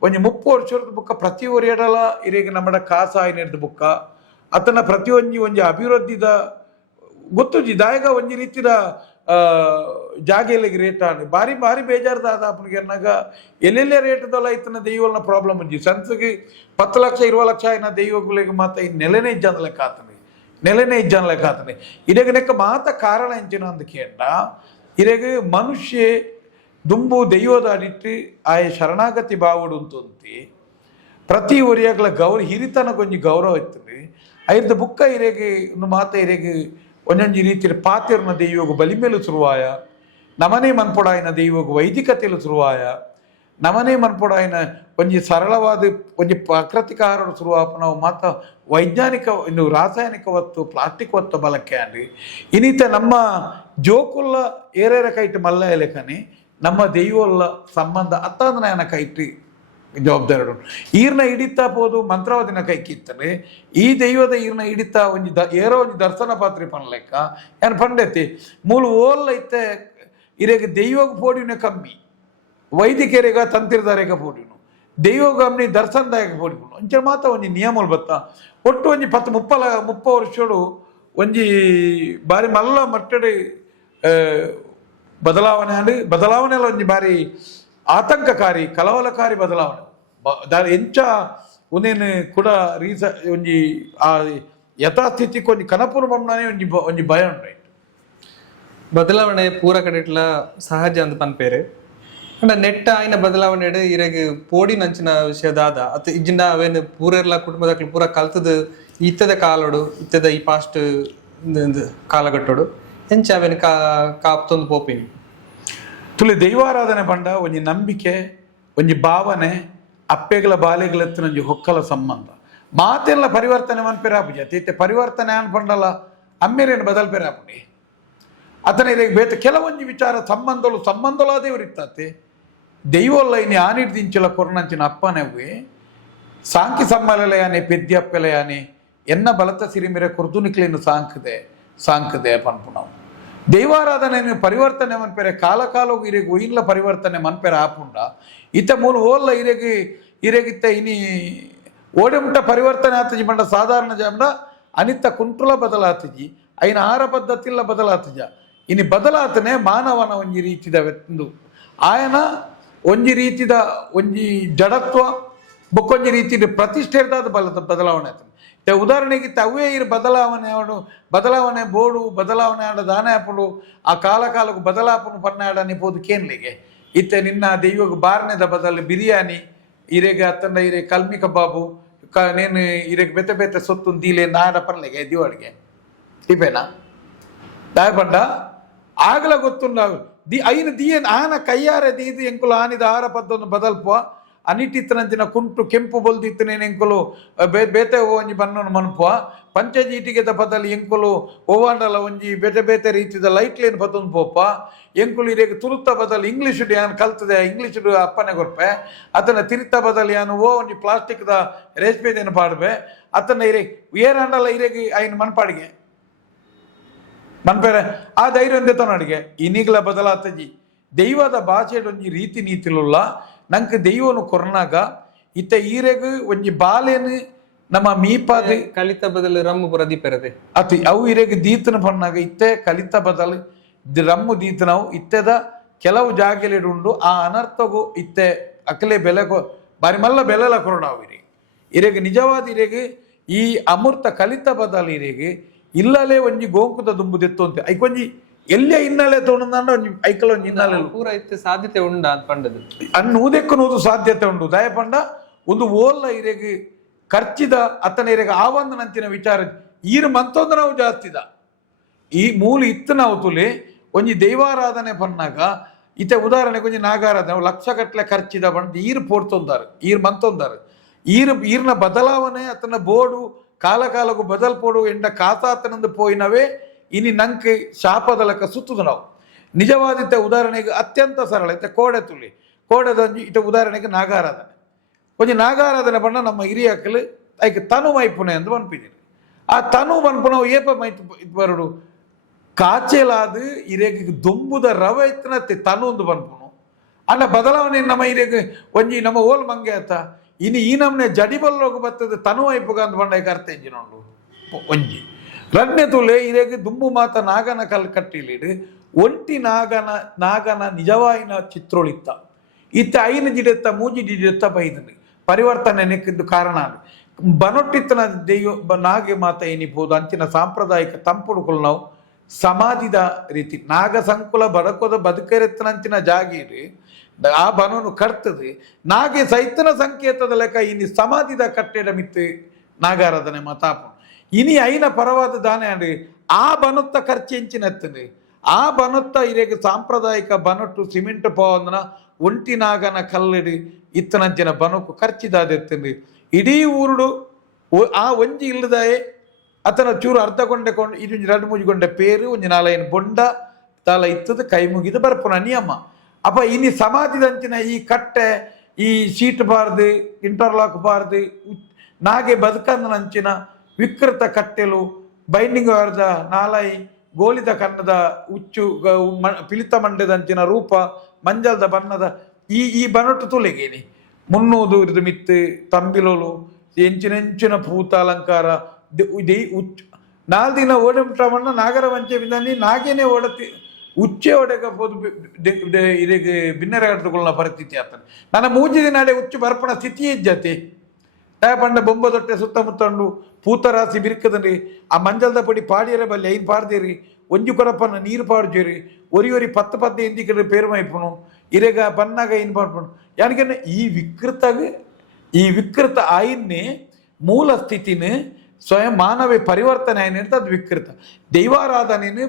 ಒಂಜಿ 30 ವರ್ಷದ ಬುಕ್ಕ ಪ್ರತಿ ಒರಿಯಡಲ ಇರೆಗೆ ನಮ್ಮಡ ಕಾಸ ಆಯ್ನೆಡ್ದು ಬುಕ್ಕ ಅತನ ಪ್ರತಿ ಒಂಜಿ ಅಭಿವೃದ್ಧಿದ ಗೊತ್ತುಜಿ ದಾಯಗ ಒಂಜಿ ರೀತಿದ ಜಾಗೆಲಿಗೆ ರೇಟ್ ಆನೆ ಬಾರಿ ಬಾರಿ ಬೇಜಾರ್ದಾದ ಅಪ್ಪನಿಗೆ ಅನ್ನಾಗ ಎಲ್ಲೆಲ್ಲೇ ರೇಟ್ದಲ್ಲ ಇತ್ತನ ದೈವಲ್ನ ಪ್ರಾಬ್ಲಮ್ ಉಂಜಿ ಸಂಸಗೆ 10 ಲಕ್ಷ 20 ಲಕ್ಷ ಇನ್ನ ದೈವಗಳಿಗೆ ಮಾತ ಈ ನೆಲೆನೇ ಇಜ್ಜಂದ ಲೆಕ್ಕ ಆತನೆ ಇರೆಗೆ ನೆಕ್ಕ ಮಾತ ಕಾರಣ ಎಂಚಿನ ಅಂದ ಕೇಂಡ ಇರೆಗೆ ಮನುಷ್ಯ ದುಂಬು ದೈವದ ಅಡಿಟ್ಟು ಆಯ ಶರಣಾಗತಿ ಬಾವುಡು ಅಂತಂತಿ ಪ್ರತಿ ಒರಿಯಾಗಲ ಹಿರಿತನಗೊಂಜಿ ಗೌರವ ಇರ್ತದೆ ಐದು ಬುಕ್ಕ ಇರೆಗೆ ಒಂದು ಮಾತ ಇರೆಗೆ ಒಂದೊಂದು ರೀತಿಯ ಪಾತಿರ್ನ ದೈವಗು ಬಲಿಮೇಲು ಶುರುವಾಯ ನಮನೇ ಮನ್ಪೊಡಾಯಿನ ದೈವಗು ವೈದಿಕತೆಲು ಶುರುವಾಯ ನಮನೇ ಮನ್ಪೊಡಾಯಿನ ಒಂಜಿ ಸರಳವಾದ ಒಂಜಿ ಪ್ರಾಕೃತಿಕ ಆಹಾರ ಶುರುವಾಪ ನಾವು ಮಾತ ವೈಜ್ಞಾನಿಕ ಇನ್ನು ರಾಸಾಯನಿಕ ವಸ್ತು ಪ್ಲಾಸ್ಟಿಕ್ ವಸ್ತು ಬಲಕ್ಕೆ ಅಂಡಿ ಇನ್ನಿತ ನಮ್ಮ ಜೋಕುಲ್ಲ ಏರೇರ ಕೈಟ್ ಮಲ್ಲ ಎಲೆಕನೆ ನಮ್ಮ ದೈವಲ್ಲ ಸಂಬಂಧ ಅತ್ತಾಂದನ ಕೈಟ್ ಜವಾಬ್ದಾರಿ ಈರ್ನ ಹಿಡಿತಾ ಪೋದು ಮಂತ್ರವಾದಿನ ಕೈಕಿತ್ತನೆ ಈ ದೈವದ ಈರ್ನ ಹಿಡಿತಾ ಏರೋ ಒಂಜಿ ದರ್ಶನ ಪಾತ್ರೆ ಪನ್ಲೆಕ್ಕ ಏನು ಪಂಡೈತಿ ಮೂಲ ಓಲ್ಲ ಇತ್ತೆ ಇರೆಗೆ ದೈವಗ ಪೋಡಿನ ಕಮ್ಮಿ ವೈದಿಕರಿಗ ತಂತಿರ್ದಾರೆಗ ಪೋಡಿನು ದೈವಗ ಅಮ್ಮನಿ ದರ್ಶನದಾಯಕ ಪೋಡಿಪುನು ಒಂಚೆ ಮಾತ ಒಂಜಿ ನಿಯಮಲು ಬತ್ತ ಒಟ್ಟು ಒಂಜಿ 30 ವರ್ಷಡು ಒಂಜಿ ಬಾರಿ ಮಲ್ಲ ಮಟ್ಟಡಿ ಬದಲಾವಣೆ ಒಂಜಿ ಬಾರಿ ಆತಂಕಕಾರಿ ಕಲವಲಕಾರಿ ಬದಲಾವಣೆ ಎಂಚ ಉನೇನು ಕೂಡ ಒಂಜಿ ಆ ಯಥಾಸ್ಥಿತಿ ಕೊಂಚ ಕನಪುರ ಬಮ್ಮನೆ ಒಂಜಿ ಭಯ ಉಂಟು ಬದಲಾವಣೆ ಪೂರ ಕಡೆಟ್ಲ ಸಹಜ ಅಂತ ಪನ್ಪೇರು ಅಂಡ ನೆಟ್ಟ ಆಯ್ನ ಬದಲಾವಣೆ ಇರೆಗ್ ಪೋಡಿ ನಂಚಿನ ವಿಷಯದಾದ ಅತ್ತ ಇಜ್ಜಿಂಡ ಅವೇನು ಪೂರೆಲ್ಲ ಕುಟುಂಬದಕ್ಲು ಪೂರ ಕಲ್ತದ ಇತ್ತದ ಕಾಲೋಡು ಇತ್ತದ ಈ ಪಾಸ್ಟ್ ಕಾಲಘಟ್ಟೋಡು ಎಂಚ ಅವೇನು ಕಾಪ್ತೊಂದು ಪೋಪಿನಿ ತುಳಿ ದೈವಾರಾಧನೆ ಪಂಡ ಒಂಜಿ ನಂಬಿಕೆ ಒಂಜಿ ಭಾವನೆ ಅಪ್ಪೆಗಳ ಬಾಲೆಗಳತ್ತಿನ ಒಂಜಿ ಹೊಕ್ಕಲ ಸಂಬಂಧ ಮಾತೆಲ್ಲ ಪರಿವರ್ತನೆ ಮನ್ಪೆರಾಪುಜಿ ಅತೀತೆ ಪರಿವರ್ತನೆ ಅನ್ಪಂಡಲ್ಲ ಅಮ್ಮೇರೇನು ಬದಲ್ಪೆರಾಪುಡಿ ಅತನ ಇರೆಗೆ ಬೇತ ಕೆಲವೊಂಜಿ ವಿಚಾರ ಸಂಬಂಧಲ ದೇವರಿತ್ತಾತೆ ದೈವಲ್ಲ ಇನ್ನು ಆನಿಡ್ದಿಂಚಲ ಕೊರ್ನಂಚಿನ ಅಪ್ಪನವ್ವೆ ಸಾಂಕಿ ಸಮ್ಮಲಯಾನೆ ಪೆದ್ದಿ ಅಪ್ಪೆಲಯಾನೆ ಎನ್ನ ಬಲತ ಸಿರಿಮಿರೆ ಕುರ್ದುನಿಕ್ಲೇನು ಸಾಂಕದೆ ಪನ್ಪುಣವು ದೈವಾರಾಧನೆ ಪರಿವರ್ತನೆ ಮನ್ಪೆರೆ ಕಾಲೋಗು ಇರೆಗೆ ಒಯ್ಲ ಪರಿವರ್ತನೆ ಮನ್ಪೆರೆ ಆಪುಂಡ ಇತ್ತ ಮೂಲ ಓಲ್ಲ ಇರೆಗಿತ್ತ ಇನಿ ಓಡೆಮುಟ್ಟ ಪರಿವರ್ತನೆ ಆತಜಿ ಬಂಡ ಸಾಧಾರಣ ಜಾಂಡ ಅನಿತ್ತ ಕುಂಟ್ರುಲ ಬದಲಾತಜಿ అయిన ಆಹಾರ ಪದ್ಧತಿಲ್ಲ ಬದಲಾತಜ ಇನ್ನು ಬದಲಾತನೆ ಮಾನವನ ಒಂಜಿ ರೀತಿದ ಒಂದು ಆಯನ ಒಂಜಿ ರೀತಿದ ಒಂಜಿ ಜಡತ್ವ ಬೊಕ್ಕೊಂಜಿ ರೀತಿಯ ಪ್ರತಿಷ್ಠೆದಾದ ಬದಲಾವಣೆ ಆಯ್ತು ಉದಾಹರಣೆಗೆ ಅವೇ ಇರು ಬದಲಾವಣೆ ಬೋಡು ಬದಲಾವಣೆ ಆಡ ದಾನ ಆಪಡು ಆ ಕಾಲಕ್ಕೂ ಬದಲಾಪನು ಪನ್ನಾಡ ನಿಪೋದು ಕೇನ್ಲಿಗೆ ಇತ್ತೆ ನಿನ್ನ ದೆಯ್ಯೋಗ ಬಾರ್ನೆದ ಬದಲು ಬಿರಿಯಾನಿ ಇರೆಗೆ ಅತ್ತಂಡ ಇರೆ ಕಲ್ಮಿ ಕಬಾಬು ನೇನು ಇರೆಗೆ ಬೆತ್ತ ಬೆತ್ತ ಸೊತ್ತು ದೀಲೆ ನಾಡ ಪರ್ಲೆಗೆ ದಿವಾಡಿಗೆ ಇಪೇನಾ ದಾಯ ಪಂಡ ಆಗಲ ಗೊತ್ತುಂಡ ಐನ ದಿಯನ್ ಆನ ಕೈಯಾರೆ ದೀದು ಎಂಕುಲು ಆನಿದ ಆಹಾರ ಪದ್ದೊಂದು ಬದಲ್ಪುವ ಅನಿಟ್ಟಿತ್ತನಂಚಿನ ಕುಂಟು ಕೆಂಪು ಬೊಲ್ದಿತ್ತನೇನು ಎಂಕುಲು ಬೇತೆ ಒಂಜಿ ಬನ್ನೊಂದು ಮನ್ಪುವ ಪಂಚಜೀಟಿಗೆದ ಬದಲು ಎಂಕುಲು ಓವಾಂಡಲ ಒಂಜಿ ಬೇತೆ ಬೇತೆ ರೀತಿದ ಲೈಟ್ಲೇನು ಬತ್ತೊಂದು ಪೋಪ ಎಂಕುಲು ಇರೇಗ ತುರುತ್ತ ಬದಲು ಇಂಗ್ಲೀಷ್ ಯಾನು ಕಲ್ತದೆ ಇಂಗ್ಲೀಷ್ ಅಪ್ಪನೆ ಕೊರ್ಪೆ ಅತನ ತಿರುತ್ತ ಬದಲು ಯಾನು ಒಂಜಿ ಪ್ಲಾಸ್ಟಿಕ್ದ ರೇಷ್ಮೆದೇನು ಪಾಡ್ಬೆ ಅತನ ಇರೇ ಏರಾಂಡಲ ಇರೇಗಿ ಐನು ಮನ್ಪಾಡಿಗೆ ಮನ್ಪೇರೆ ಆ ಧೈರ್ಯ ತನಡಿಗೆ ಇನ್ನೀಗಲ ಬದಲಾತಜಿ ದೈವದ ಭಾಷೆಡೊಂಜಿ ರೀತಿ ನೀತಿಲುಲ್ಲ ನಂಗೆ ದೈವನು ಕೊರ್ನಾಗ ಇತ್ತ ಈರೆಗ್ ಒಂಜಿ ಬಾಲೆನು ನಮ್ಮ ಮೀಪಾದ ಕಲಿತ ಬದಲು ರಮ್ಮು ಪ್ರದೀಪರದೆ ಅತಿ ಅವು ಇರೆಗ್ ದೀತನ ಪಣ್ಣಾಗ ಇತ್ತೆ ಕಲಿತ ಬದಲು ರಮ್ಮು ದೀತನವು ಇತ್ತೆದ ಕೆಲವು ಜಾಗೆಲಿಡುಂಡು ಆ ಅನರ್ಥಗೂ ಇತ್ತೆ ಅಕಲೆ ಬೆಲೆಗೋ ಬಾರಿ ಮಲ್ಲ ಬೆಲೆಲ ಕೊರಡಾವು ಇರೆಗ್ ನಿಜವಾದ ಇರೆಗ್ ಈ ಅಮೃತ ಕಲಿತ ಬದಲು ಇರೆಗ್ ಇಲ್ಲಲೇ ಒಂಜಿ ಗೋಂಕುದ ದುಂಬು ದೆತ್ತೊಂತೆ ಐಕೊಂಜಿ ಎಲ್ಲೇ ಹಿನ್ನೆಲೆ ತೊಗೊಂಡ ಒಂಜಿ ಐಕಲ್ ಒಂಜಿ ಹಿನ್ನೆಲೆ ಪೂರ ಇತ್ತೆ ಸಾಧ್ಯತೆ ಉಂಡ ಅಂತ ಪಂಡದು ನೂದೆಕ್ಕು ನೂದು ಸಾಧ್ಯತೆ ಉಂಡು ದಯ ಪಂಡ ಒಂದು ಓಲ್ಲ ಇರೆಗ್ ಖರ್ಚಿದ ಅತ್ತನ ಇರೆಗ್ ಆವಂದನಂಚಿನ ವಿಚಾರ ಈರು ಮಂತೊಂದು ನಾವು ಜಾಸ್ತಿದ ಈ ಮೂಲ ಇತ್ತು ನಾವು ತುಲಿ ಒಂಜಿ ದೈವಾರಾಧನೆ ಪನ್ನಾಗ ಇತ್ತೆ ಉದಾಹರಣೆಗೆ ಒಂಜಿ ನಾಗಾರಾಧನೆ ಲಕ್ಷ ಗಟ್ಟಲೆ ಖರ್ಚಿದ ಬಂದು ಈರು ಪೋಡ್ತೊಂದಾರು ಈರು ಮಂತೊಂದಾರು ಈರ್ನ ಬದಲಾವಣೆ ಅತನ ಬೋರ್ಡು ಕಾಲಕ್ಕೂ ಬದಲ್ಪೋಡು ಎಂಡ ಕಾತಾತನಂದು ಪೋಯಿನವೇ ಇನಿ ನಂಗೆ ಶಾಪದಲಕ ಸುತ್ತದು ನಾವು ನಿಜವಾದಿತ್ತ ಉದಾಹರಣೆಗೆ ಅತ್ಯಂತ ಸರಳ ಇತ್ತೆ ಕೋಡೆ ತುಳಿ ಕೋಡೆದೊಂಜಿ ಇತ್ತ ಉದಾಹರಣೆಗೆ ನಾಗಾರಾಧನೆ ಒಂಜಿ ನಾಗಾರಾಧನೆ ಬಣ್ಣ ನಮ್ಮ ಹಿರಿಯಕ್ಕಲು ಐಕೆ ತನು ಮೈಪುನೆ ಎಂದು ಬನ್ಪಿದ್ದೀರಿ ಆ ತನು ಬನ್ಪು ನಾವು ಏಪ ಮೈತು ಬರಡು ಕಾಚೆಲಾದು ಇರೆಗೆ ದೊಂಬುದ ರವೆ ಇತ್ತನತ್ತೆ ತನು ಒಂದು ಬನ್ಪುನು ಅಲ್ಲ ಬದಲಾವಣೆ ನಮ್ಮ ಹಿರಿಯಗೆ ಒಂಜಿ ನಮ್ಮ ಓಲ್ ಮಂಗೆ ಆತ ಇನ್ನು ಈ ನಮ್ನೆ ಜಡಿಬಲ್ಲೋಗ ಬರ್ತದೆ ತನು ವೈಪುಗ ಅಂತ ಬಂಡಾಗ ಅರ್ಥ ಎಂಜಿನೊಂಡು ಒಂಜಿ ರಡ್ನೆ ತುಲೆ ಇರೆಗೆ ದುಂಬು ಮಾತ ನಾಗನ ಕಲ್ ಕಟ್ಟಿಲಿಡು ಒಂಟಿ ನಾಗನ ನಿಜವಾಯಿನ ಚಿತ್ರೋಳಿತ್ತ ಇತ್ತ ಐನ ಜಿಡೆತ್ತ ಮೂಜಿ ಜಿಡೆತ್ತ ಬೈದನು ಪರಿವರ್ತನೆ ನೆಕ್ಕಿದ್ದು ಕಾರಣ ಬನೊಟ್ಟಿತ್ತನ ದೆಯ್ಯ ನಾಗೆ ಮಾತ ಏನಿಬೋದು ಅಂಚಿನ ಸಾಂಪ್ರದಾಯಿಕ ತಂಪುಡುಕುಲು ನಾವು ಸಮಾಧಿದ ರೀತಿ ನಾಗ ಸಂಕುಲ ಬಡಕೋದ ಬದುಕರೆತ್ತನಂಚಿನ ಜಾಗೀರು ಆ ಬನವನ್ನು ಕರ್ತದೆ ನಾಗೆ ಸೈತನ ಸಂಕೇತದ ಲೆಕ್ಕ ಇನಿ ಸಮಾಧಿದ ಕಟ್ಟಡ ಮಿತ್ತು ನಾಗಾರಾಧನೆ ಮಾತಾಪು ಇನಿ ಐನ ಪರವಾದ ದಾನೆ ಅಂಡಿ ಆ ಬನೊತ್ತ ಖರ್ಚೆಂಚಿನತ್ತದೆ ಆ ಬನೊತ್ತ ಇರೆಗೆ ಸಾಂಪ್ರದಾಯಿಕ ಬನೊಟ್ಟು ಸಿಮೆಂಟ್ ಪೋವಂದನ ಒಂಟಿ ನಾಗನ ಕಲ್ಲಡಿ ಇತ್ತನಂಚಿನ ಬನಕು ಖರ್ಚಿದಾದೆತ್ತಂದು ಇಡೀ ಊರುಡು ಆ ಒಂಜಿ ಇಲ್ಲದಾಯೇ ಅತನ ಚೂರು ಅರ್ಧ ಕೊಂಡೆ ಇದು ಎರಡು ಮುಜಿಗೊಂಡೆ ಪೇರು ಒಂಜಿ ನಾಲೈನು ಬೊಂಡ ತಾಲ ಇತ್ತದ ಕೈ ಮುಗಿದು ಬರ್ಪುನ ನಿಯಮ ಅಪ್ಪ ಇನಿ ಸಮಾಧಿದಂಚಿನ ಈ ಕಟ್ಟೆ ಈ ಶೀಟ್ ಬಾರ್ದು ಇಂಟರ್ಲಾಕ್ ಬಾರ್ದು ನಾಗೆ ಬದುಕಂದನಂಚಿನ ವಿಕೃತ ಕಟ್ಟೆಲು ಬೈಂಡಿಂಗ್ ಬಾರ್ದ ನಾಲೈ ಗೋಲಿದ ಕನ್ನದ ಉಚ್ಚು ಪಿಲಿತ ಮಂಡ್ಯದಂಚಿನ ರೂಪ ಮಂಜಲ್ದ ಬಣ್ಣದ ಈ ಬನೊಟ್ಟು ತುಲೆಗೇನಿ ಮುನ್ನೂದು ಇರ್ದು ಮಿತ್ತು ತಂಬಿಲೋಲು ಎಂಚಿನೆಂಚಿನ ಪೂತ ಅಲಂಕಾರ ಉಚ್ಚು ನಾಲ್ದಿನ ಓಡಮಣ್ಣ ನಾಗರ ವಂಚೆ ಬಿಂದನಿ ನಾಗೇನೆ ಓಡತಿ ಉಚ್ಚೆ ಒಡೆಗಬಹುದು ಇದಕ್ಕೆ ಭಿನ್ನರಾಟಗಳನ್ನ ಪರಿಸ್ಥಿತಿ ಆಗ್ತಾನೆ ನನ್ನ ಮೂಜಿದ ನಾಡೆ ಉಚ್ಚು ಬರ್ಪಣ ಸ್ಥಿತಿ ಇಜ್ಜತಿ ಪಂಡ ಬೊಂಬ ದೊಟ್ಟೆ ಸುತ್ತಮುತ್ತಂಡು ಪೂತರಾಸಿ ಬಿರುಕದನ್ರಿ ಆ ಮಂಜಲ್ದ ಪೊಡಿ ಪಾಡಿಯರೆ ಬಲ್ಲಿ ಐನ್ ಪಾಡ್ದೇರಿ ಒಂಜು ಕೊರಪ್ಪನ ನೀರು ಪಾಡ್ಜೇರಿ ಒರಿ 10 ಎಂದಿಕರ ಪೇರು ಮೈಪುನು ಇರೆಗ ಬನ್ನಾಗ ಏನ್ ಪಾಡ್ಪುನು ಯಾನಿಗೆ ಈ ವಿಕೃತ ಆಯಿನ್ನೇ ಮೂಲ ಸ್ಥಿತಿನ ಸ್ವಯಂ ಮಾನವೇ ಪರಿವರ್ತನೆ ಆಯ್ನ ಅದು ವಿಕೃತ ದೈವಾರಾಧನೆಯನ್ನು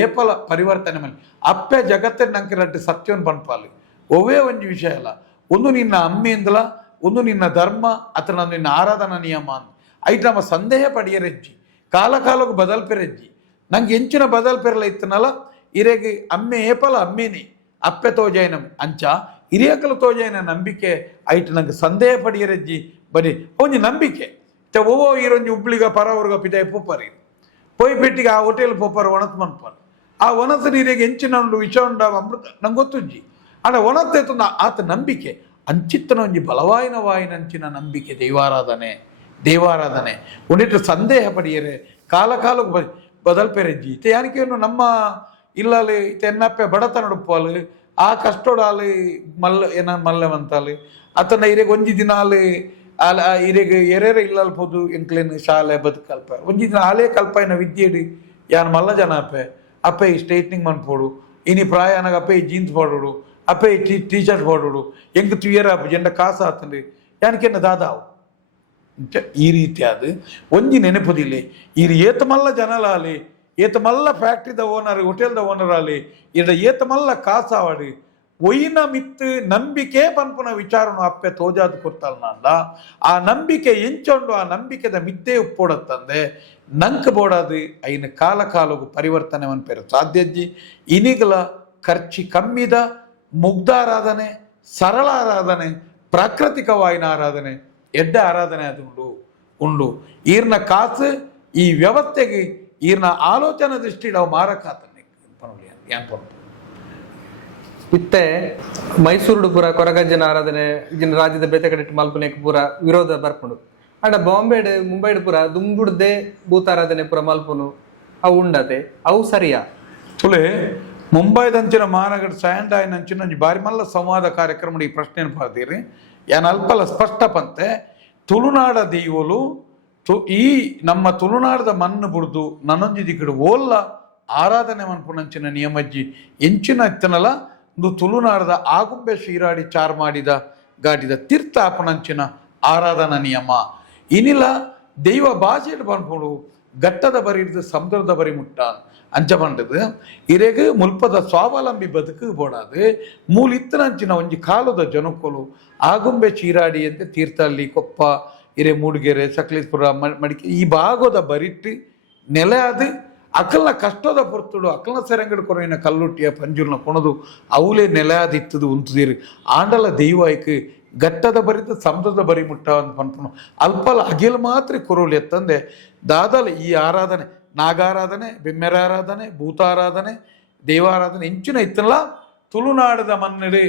ಏಪಲ ಪರಿವರ್ತನೆ ಮಾಡಿ ಅಪ್ಪೆ ಜಗತ್ತಿನ ನಂಗೆ ರಡ್ಡು ಸತ್ಯವನ್ನು ಪಂಪಾಲಿ ಒವೇ ಒಂದು ವಿಷಯ ಅಲ್ಲ ಒಂದು ನಿನ್ನ ಅಮ್ಮೆಂದಲ ಒಂದು ನಿನ್ನ ಧರ್ಮ ಅಥವಾ ನಿನ್ನ ಆರಾಧನಾ ನಿಯಮ ಅಂತ ಐಟ್ ನಮ್ಮ ಸಂದೇಹ ಪಡಿಯರೆಜ್ಜಿ ಕಾಲಕ್ಕೂ ಬದಲ್ಪೆರೆಜ್ಜಿ ನಂಗೆ ಎಂಚಿನ ಬದಲ್ಪೆರಲ ಇತ್ತನಲ್ಲ ಇರೆಗೆ ಅಮ್ಮೆ ಏಪಲ ಅಮ್ಮೇನೆ ಅಪ್ಪೆ ತೋಜಾಯನ ಅಂಚ ಹಿರಿಯಕಲು ತೋಜಾಯನ ನಂಬಿಕೆ ಐಟ್ ನಂಗೆ ಸಂದೇಹ ಪಡಿಯರೆಜ್ಜಿ ಬನ್ನಿ ಒಂಜಿ ನಂಬಿಕೆ ಓವೋ ಈರೊಂಜಿ ಉಬ್ಳಿಗ ಪರವ್ರಗ ಪಿದಾಯ ಪೂಪರಿ ಪೋಯ್ ಪೆಟ್ಟಿಗೆ ಆ ಹೋಟೆಲ್ ಪೋಪರ್ ಒಣತ್ ಮನ್ಪರ್ ಆ ಒಣಸ ನೀರಿಗೆ ಎಂಚಿನ ಉಂಡು ವಿಷ ಉಂಡ ಅಮೃತ ನಂಗೆ ಗೊತ್ತುಂಜಿ ಅಣ್ಣ ಒಣತ್ತೈತು ಆತ ನಂಬಿಕೆ ಅಂಚಿತ್ತನ ಒಂಜಿ ಬಲವಾಯಿನಂಚಿನ ನಂಬಿಕೆ ದೈವಾರಾಧನೆ ಒಂದಿಟ್ಟು ಸಂದೇಹ ಪಡಿಯರೆ ಕಾಲಕ್ಕೂ ಬದಲ್ಪೆರೆಜ್ಜಿ ಇತ್ತೆ ಯಾನಿಕೇನು ನಮ್ಮ ಇಲ್ಲಾಲಿ ಇತ್ತೆ ಎನ್ನಪ್ಪೆ ಬಡತನ ಉಡುಪಾಲು ಆ ಕಷ್ಟೋಡಾಲು ಏನ ಮಲ್ಲವಂತಾಲು ಅತನ ಇರೆಗೆ ಒಂಜಿ ದಿನ ಇರೆಗೆ ಎರೆರೆ ಇಲ್ಲಲ್ಪೋದು ಎಂಕ್ಲೇನು ಶಾಲೆ ಬದುಕಲ್ಪ ಒಂಜಿ ದಿನ ಆಲೇ ಕಲ್ಪನ ವಿದ್ಯೆಡು ಯಾನ್ ಮಲ್ಲ ಜನ ಅಪ್ಪೆ ಈ ಸ್ಟ್ರೈಟ್ನಿಂಗ್ ಮನ್ಪೋಡು ಇನಿ ಪ್ರಾಯನಾಗ ಅಪ್ಪೆ ಈ ಜೀನ್ಸ್ ಪಾಡೋಡು ಅಪ್ಪೆ ಈ ಟೀ ಶರ್ಟ್ ಪಾಡೋಡು ಎಂಕ್ ತುಯರ ಎಂಡ ಕಾಸ ಆತಂದು ಯಾನಿಕೆನ್ನ ದಾದಾವು ಈ ರೀತಿಯಾದ ಒಂಜಿ ನೆನಪುದಿಲ್ಲ ಇರು ಏತ ಮಲ್ಲ ಜನಲಾಲಿ ಏತ ಮಲ್ಲ ಫ್ಯಾಕ್ಟ್ರಿದ ಓನರ್ ಹೋಟೆಲ್ದ ಓನರ್ ಆಲಿ ಇಡ ಏತ ಮಲ್ಲ ಕಾಸಾವಾಡು ಒಯ್ನ ಮಿತ್ತು ನಂಬಿಕೆ ಪನ್ಪುನ ವಿಚಾರನು ಅಪ್ಪೆ ತೋಜಾದು ಕೊಡ್ತಾಳ ನಾಂಡ ಆ ನಂಬಿಕೆ ಎಂಚೊಂಡು ಆ ನಂಬಿಕೆದ ಮಿದ್ದೆ ಉಪ್ಪೋಡತ್ತಂದೆ ನಂಕ್ ಬೋಡಾದು ಐನ ಕಾಲಕ್ಕೂ ಪರಿವರ್ತನೆ ಮನ್ಪೇರು ಸಾಧ್ಯಜ್ಜಿ ಇನಿಗಲ ಖರ್ಚಿ ಕಮ್ಮಿದ ಮುಗ್ಧಾರಾಧನೆ ಸರಳ ಆರಾಧನೆ ಪ್ರಾಕೃತಿಕವಾಯಿನ ಆರಾಧನೆ ಎಡ್ಡ ಆರಾಧನೆ ಅದು ಉಂಡು ಈರ್ನ ಕಾಸು ಈ ವ್ಯವಸ್ಥೆಗೆ ಈರ್ನ ಆಲೋಚನಾ ದೃಷ್ಟಿ ನಾವು ಮಾರಕಾತನೆ ಇತ್ತೆ ಮೈಸೂರು ಪೂರ ಕೊರಗಜ್ಜನ ಆರಾಧನೆ ಇಜಿನ ರಾಜ್ಯದ ಬೇತೆ ಕಡೆ ಮಲ್ಪನೆಕ್ ಪೂರ ವಿರೋಧ ಬರ್ಪುಂಡು ಅಂಡ ಬಾಂಬೆಡ್ ಮುಂಬೈಡ್ ಪೂರ ದುಂಬುಡ್ದೆ ಭೂತಾರಾಧನೆ ಪೂರ ಮಲ್ಪುನು ಅವು ಉಂಡತೆ ಅವು ಸರಿಯಾ ತುಲೆ ಮುಂಬೈದಂಚಿನ ಮಹಾನಗರ ಸ್ಯಾಂಡ್ ಆಯ್ನಂಚಿನ ಬಾರಿ ಮಲ್ಲ ಸಂವಾದ ಕಾರ್ಯಕ್ರಮ ಈ ಪ್ರಶ್ನೆಯನ್ನು ಬರ್ತೀರಿ ಯಾನ್ ಅಲ್ಪಲ ಸ್ಪಷ್ಟ ಪಂತೆ ತುಳುನಾಡ ದೈವಲು ಈ ನಮ್ಮ ತುಳುನಾಡದ ಮಣ್ಣು ಬುಡ್ದು ನನ್ನೊಂಜಿ ದಿಕ್ಕಡು ಓಲ್ಲ ಆರಾಧನೆ ಮನ್ಪುನಂಚಿನ ನಿಯಮಜ್ಜಿ ಎಂಚಿನ ಇತ್ತನಲ ಒಂದು ತುಳುನಾಡದ ಆಗುಂಬೆ ಶ್ರೀರಾಡಿ ಚಾರ್ ಮಾಡಿದ ಗಾಡಿದ ತೀರ್ಥ ಆಪಣಂಚಿನ ಆರಾಧನಾ ನಿಯಮ ಇನಿಲ ದೈವ ಭಾಷೆಡ್ ಪನ್ಪುಡು ಘಟ್ಟದ ಬರಿ ಹಿಡಿದು ಸಮುದ್ರದ ಬರಿ ಮುಟ್ಟ ಅಂಚ ಪಂಡದು ಇರೆಗ್ ಮುಲ್ಪದ ಸ್ವಾವಲಂಬಿ ಬದುಕು ಬೋಡಾದು ಮೂಲ ಇತ್ತನಂಚಿನ ಒಂಜಿ ಕಾಲದ ಜನಕ್ಕಲು ಆಗುಂಬೆ ಚೀರಾಡಿ ಅಂತ ತೀರ್ಥಹಳ್ಳಿ ಕೊಪ್ಪ ಇರೆ ಮೂಡಿಗೆರೆ ಸಕಲೇಶ್ಪುರ ಮಡಿಕೆ ಈ ಭಾಗದ ಬರಿಟ್ಟು ನೆಲೆ ಅದು ಅಕಲ್ನ ಕಷ್ಟದ ಪೊರ್ತುಡು ಅಕಲ್ನ ಸೆರಂಗಡ್ ಕೊರವಿನ ಕಲ್ಲುಟ್ಟಿಯ ಪಂಜುರ್ನ ಕೊಣದು ಅವಲೇ ನೆಲೆ ಆದಿತ್ತದು ಉಂತುದಿರು ಆಂಡಲ ದೈವಾಯ್ಕ್ ಘಟ್ಟದ ಬರಿತ ಸಮುದ್ರದ ಬರಿ ಮುಟ್ಟ ಅಂತ ಪನ್ಪುನು ಅಲ್ಪಲ ಅಗಿಲ್ ಮಾತ್ರ ಕೊರೋಲಿ ಎತ್ತಂದೆ ದಾದಲ ಈ ಆರಾಧನೆ ನಾಗಾರಾಧನೆ ಬೆಮ್ಮೆರ ಆರಾಧನೆ ಭೂತಾರಾಧನೆ ದೇವಾರಾಧನೆ ಎಂಚಿನ ಇತ್ತಲ್ಲ ತುಳುನಾಡದ ಮನ್ನಡೆ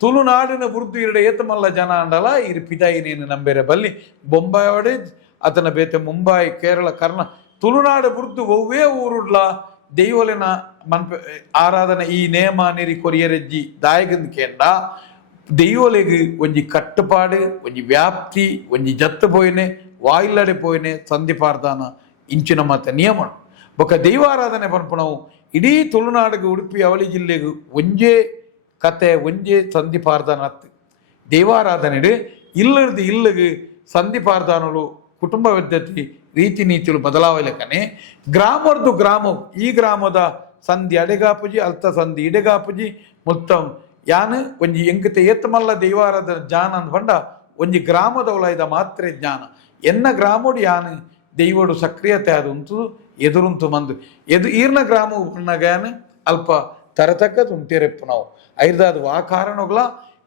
ತುಳುನಾಡಿನ ಬುರ್ದು ಇರಡೆ ಏತಮಲ್ಲ ಜನ ಅಂಡಲ ಇರು ಪಿದಾಯಿನೇನು ನಂಬೇರೆ ಬಲ್ಲಿ ಬೊಂಬಾಯಿ ಒಡೆ ಅತನ ಬೇತೆ ಮುಂಬೈ ಕೇರಳ ಕರ್ನ ತುಳುನಾಡು ಬುರ್ದು ಒವ್ವೇ ಊರುಡ್ಲ ದೈವಲಿನ ಮನ್ಪೆ ಆರಾಧನೆ ಈ ನೇಮ ನೆರಿ ಕೊರಿಯರೆಜ್ಜಿ ದಾಯಗಂದ್ ಕೇಂಡ ದೈವಲೆಗ್ ಒಂಜಿ ಕಟ್ಟುಪಾಡು ಒಂಜಿ ವ್ಯಾಪ್ತಿ ಒಂಜಿ ಜತ್ತು ಪೋಯಿನೆ ವಾಯಿಲ್ಲಡೆ ಪೋಯಿನೆ ಸಂಧಿಪಾರ್ದಾನ ಇಂಚಿನ ಮತ್ತೆ ನಿಯಮ ಬೊಕ್ಕ ದೈವಾರಾಧನೆ ಪನ್ಪುಣವು ಇಡೀ ತುಳುನಾಡಿಗೆ ಉಡುಪಿ ಅವಳಿ ಜಿಲ್ಲೆಗೂ ಒಂಜೇ ಕತೆ ಒಂಜೇ ಸಂಧಿಪಾರ್ದಾನ ಹತ್ತು ದೈವಾರಾಧನೆ ಇಲ್ಲದ ಇಲ್ಲಿಗೆ ಸಂಧಿಪಾರ್ದಾನಗಳು ಕುಟುಂಬ ಪದ್ಧತಿ ರೀತಿ ನೀತಿಗಳು ಬದಲಾವಣೆಕನೆ ಗ್ರಾಮರ್ದು ಗ್ರಾಮ ಈ ಗ್ರಾಮದ ಸಂಧಿ ಅಡೆಗಾಪುಜಿ ಅಲ್ತ ಸಂಧಿ ಇಡೆಗಾಪುಜಿ ಮೊತ್ತ ಯಾನು ಒಂಜಿ ಎಂಕತೆ ಏತ್ತಮಲ್ಲ ದೈವಾರಾಧನ ಜ್ಞಾನ ಅಂದ್ ಪಂಡ ಒಂಜಿ ಗ್ರಾಮದ ಒಳದ ಮಾತ್ರ ಜ್ಞಾನ ಎನ್ನ ಗ್ರಾಮೋಡು ಯಾನು ದೈವಡು ಸಕ್ರಿಯತೆ ಅದು ಉಂಟು ಎದುರುಂಟು ಮಂದು ಈರ್ನ ಗ್ರಾಮ ಉನ್ನಗಾನು ಅಲ್ಪ ತರತಕ್ಕದು ಉಂಟೇರೆಪ್ಪು ನಾವು ಐದಾದ ಆ ಕಾರಣಗಳ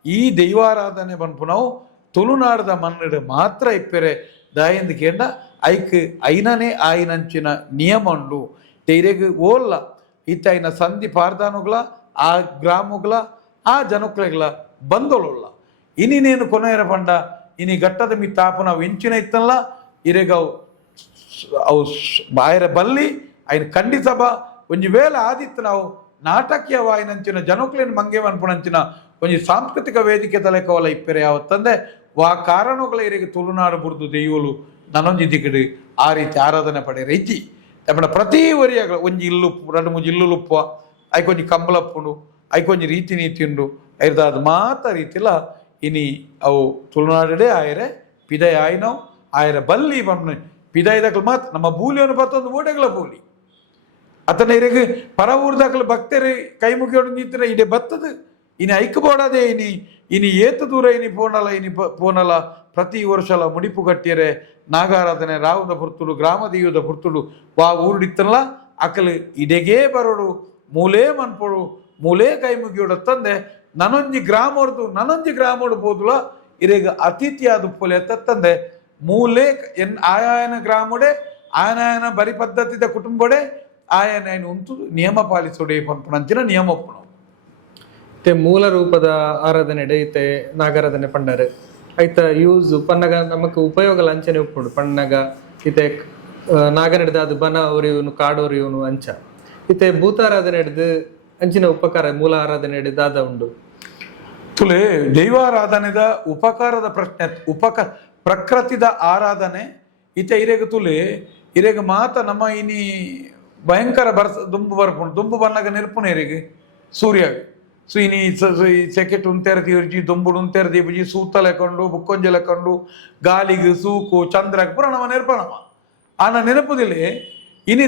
ಈ ದೈವಾರಾಧನೆ ಬನ್ಪು ನಾವು ತುಳುನಾಡದ ಮನ್ನಡು ಮಾತ್ರ ಇಪ್ಪೆರೆ ದಾಯಂದು ಕೇಂಡ ಐಕ್ ಐನನೇ ಆಯ್ನಂಚಿನ ನಿಯಮ ಉಂಡು ತೈರೆಗ್ ಓಲ್ಲ ಇತ್ತ ಐನ ಸಂಧಿ ಪಾರ್ದಾನುಗಳ ಆ ಗ್ರಾಮಗಳ ಆ ಜನಕ್ಲೆಗಳ ಬಂದೊಳುಲ್ಲ ಇನ್ನೇನು ಕೊನೆಯರ ಪಂಡ ಇನಿ ಘಟ್ಟದ ಮಿತ್ತಾಪ ನಾವು ಎಂಚಿನ ಇತ್ತಲ್ಲ ಇರೆಗ ಅವು ಬಾಯರ ಬಲ್ಲಿ ఆయన ಖಂಡಿಸಬ ಒಂಜಿ ವೇಳೆ ಆದಿತ್ತು ನಾವು ನಾಟಕೀಯವಾಯಿನಂಚಿನ ಜನಕ್ಲೇನು ಮಂಗೆ ಅನ್ಪುಣಂಚಿನ ಒಂಜಿ ಸಾಂಸ್ಕೃತಿಕ ವೇದಿಕೆ ತಲೆಕವಲ ಇಪ್ಪೆರೆ ಯಾವತ್ತಂದೆ ವಾ ಕಾರಣಗಳ ಇರಿಗೆ ತುಳುನಾಡು ಬುರ್ದು ದೈವಲು ನನೊಂಜಿ ದಿಕ್ಕಡು ಆ ರೀತಿ ಆರಾಧನೆ ಪಡೆಯರೆ ಇಜ್ಜಿ ತಮ್ಮಡ ಪ್ರತಿ ವರಿಯಾಗ ಒಂಜಿ ಇಲ್ಲು ಎರಡು ಮೂಜಿ ಇಲ್ಲು ಲುಪ್ಪ ಐಕೊಂಜಿ ಕಂಬಳಪ್ಪುಂಡು ಐಕೊಂಜಿ ರೀತಿ ನೀತಿ ಉಂಡು ಐದಾದ ಮಾತ ರೀತಿಲ ಇನಿ ಅವು ತುಳುನಾಡೇ ಆಯರೆ ಪಿದಯ ಆಯ್ನವು ಆಯರ ಬಲ್ಲಿ ಬಣ್ಣ ಪಿದಾಯ್ದಾಕಲು ಮಾತ್ರ ನಮ್ಮ ಬೂಲಿಯನ್ನು ಬತ್ತೊಂದು ಓಡೆಗಳ ಬೂಲಿ ಅತನ ಇರೆಗ್ ಪರ ಊರ್ದಾಕಲು ಭಕ್ತರು ಕೈ ಮುಗಿಯೋಡು ನಿಂತಿರ ಇಡೆ ಬತ್ತದು ಇನಿ ಐಕ್ ಬೋಡದೆ ಇನಿ ಏತು ದೂರ ಇನಿ ಪೋನಲ ಪ್ರತಿ ವರ್ಷಲ ಮುಡಿಪು ಕಟ್ಟಿಯರೆ ನಾಗಾರಾಧನೆ ರಾವುದ ಪುರ್ತುಡು ಗ್ರಾಮ ದೈವದ ಪುರ್ತುಡು ವಾ ಊರುಡಿತ್ತಲ್ಲ ಅಕಲು ಇಡೆಗೇ ಬರೋಡು ಮೂಲೇ ಮನ್ಪೊಡು ಮೂಲೇ ಕೈ ಮುಗಿಯೋಡು ತಂದೆ ನನೊಂಜಿ ಗ್ರಾಮೋಡು ಬೋದುಲ ಇರೆಗ್ ಅತಿಥಿಯಾದ ಪೊಲೆ ತಂದೆ ಮೂಲೆ ಆಯಾಯನ ಗ್ರಾಮಡೆ ಆಯನ ಬರಿ ಪದ್ಧತಿದ ಕುಟುಂಬಡೆ ಆಯನ ಉಂಟು ನಿಯಮ ಪಾಲಿಸೋಡೆ ಪಂಪಣಂಚಿನ ನಿಯಮ ಪುಣ ಮೂಲ ರೂಪದ ಆರಾಧನೆ ಐತೆ ನಾಗಾರಾಧನೆ ಪಂಡರೆ ಐತ ಯೂಸ್ ಪನ್ನಗ ನಮಕ್ ಉಪಯೋಗ ಲಂಚನೆ ಉಪ್ಪುಂಡು ಪನ್ನಗ ಇತೆ ನಾಗನ ಹಿಡ್ದು ಅದು ಬನ ಒರಿಯುವನು ಕಾಡು ಒರಿಯುವನು ಅಂಚ ಇತ್ತೆ ಭೂತಾರಾಧನೆ ಹಿಡ್ದು ಅಂಚಿನ ಉಪಕಾರ ಮೂಲ ಆರಾಧನೆ ಹಿಡಿದು ಅದ ಉಂಡು ತುಲೆ ದೈವಾರಾಧನೆದ ಉಪಕಾರದ ಪ್ರಶ್ನೆ ಪ್ರಕೃತಿದ ಆರಾಧನೆ ಇತ ಇರೆಗ ತುಲೆ ಇರೆಗ ಮಾತ ನಮ್ಮ ಇನಿ ಭಯಂಕರ ದುಂಬು ಬರ್ಪುಂಡು ದುಂಬು ಬಣ್ಣಗ ನೆರ್ಪುನ ಇರೆಗೆ ಸೂರ್ಯಾಗ ಸೊ ಇನಿ ಸೆಕೆಟ್ ಉಂತೆರದಿ ಇರ್ಜಿ ದುಂಬುಡು ಉಂತೆರದಿ ಬುಜಿ ಸೂತ ಲೆಕ್ಕೊಂಡು ಬುಕ್ಕೊಂಜೆ ಲೆಕ್ಕೊಂಡು ಗಾಲಿಗೆ ಸೂಕು ಚಂದ್ರಕ್ಕೆ ಪುರ ನಮ್ಮ ನೆರ್ಪಣಮ್ಮ ಆನ ನೆನಪುದಿಲೆ ಇನಿ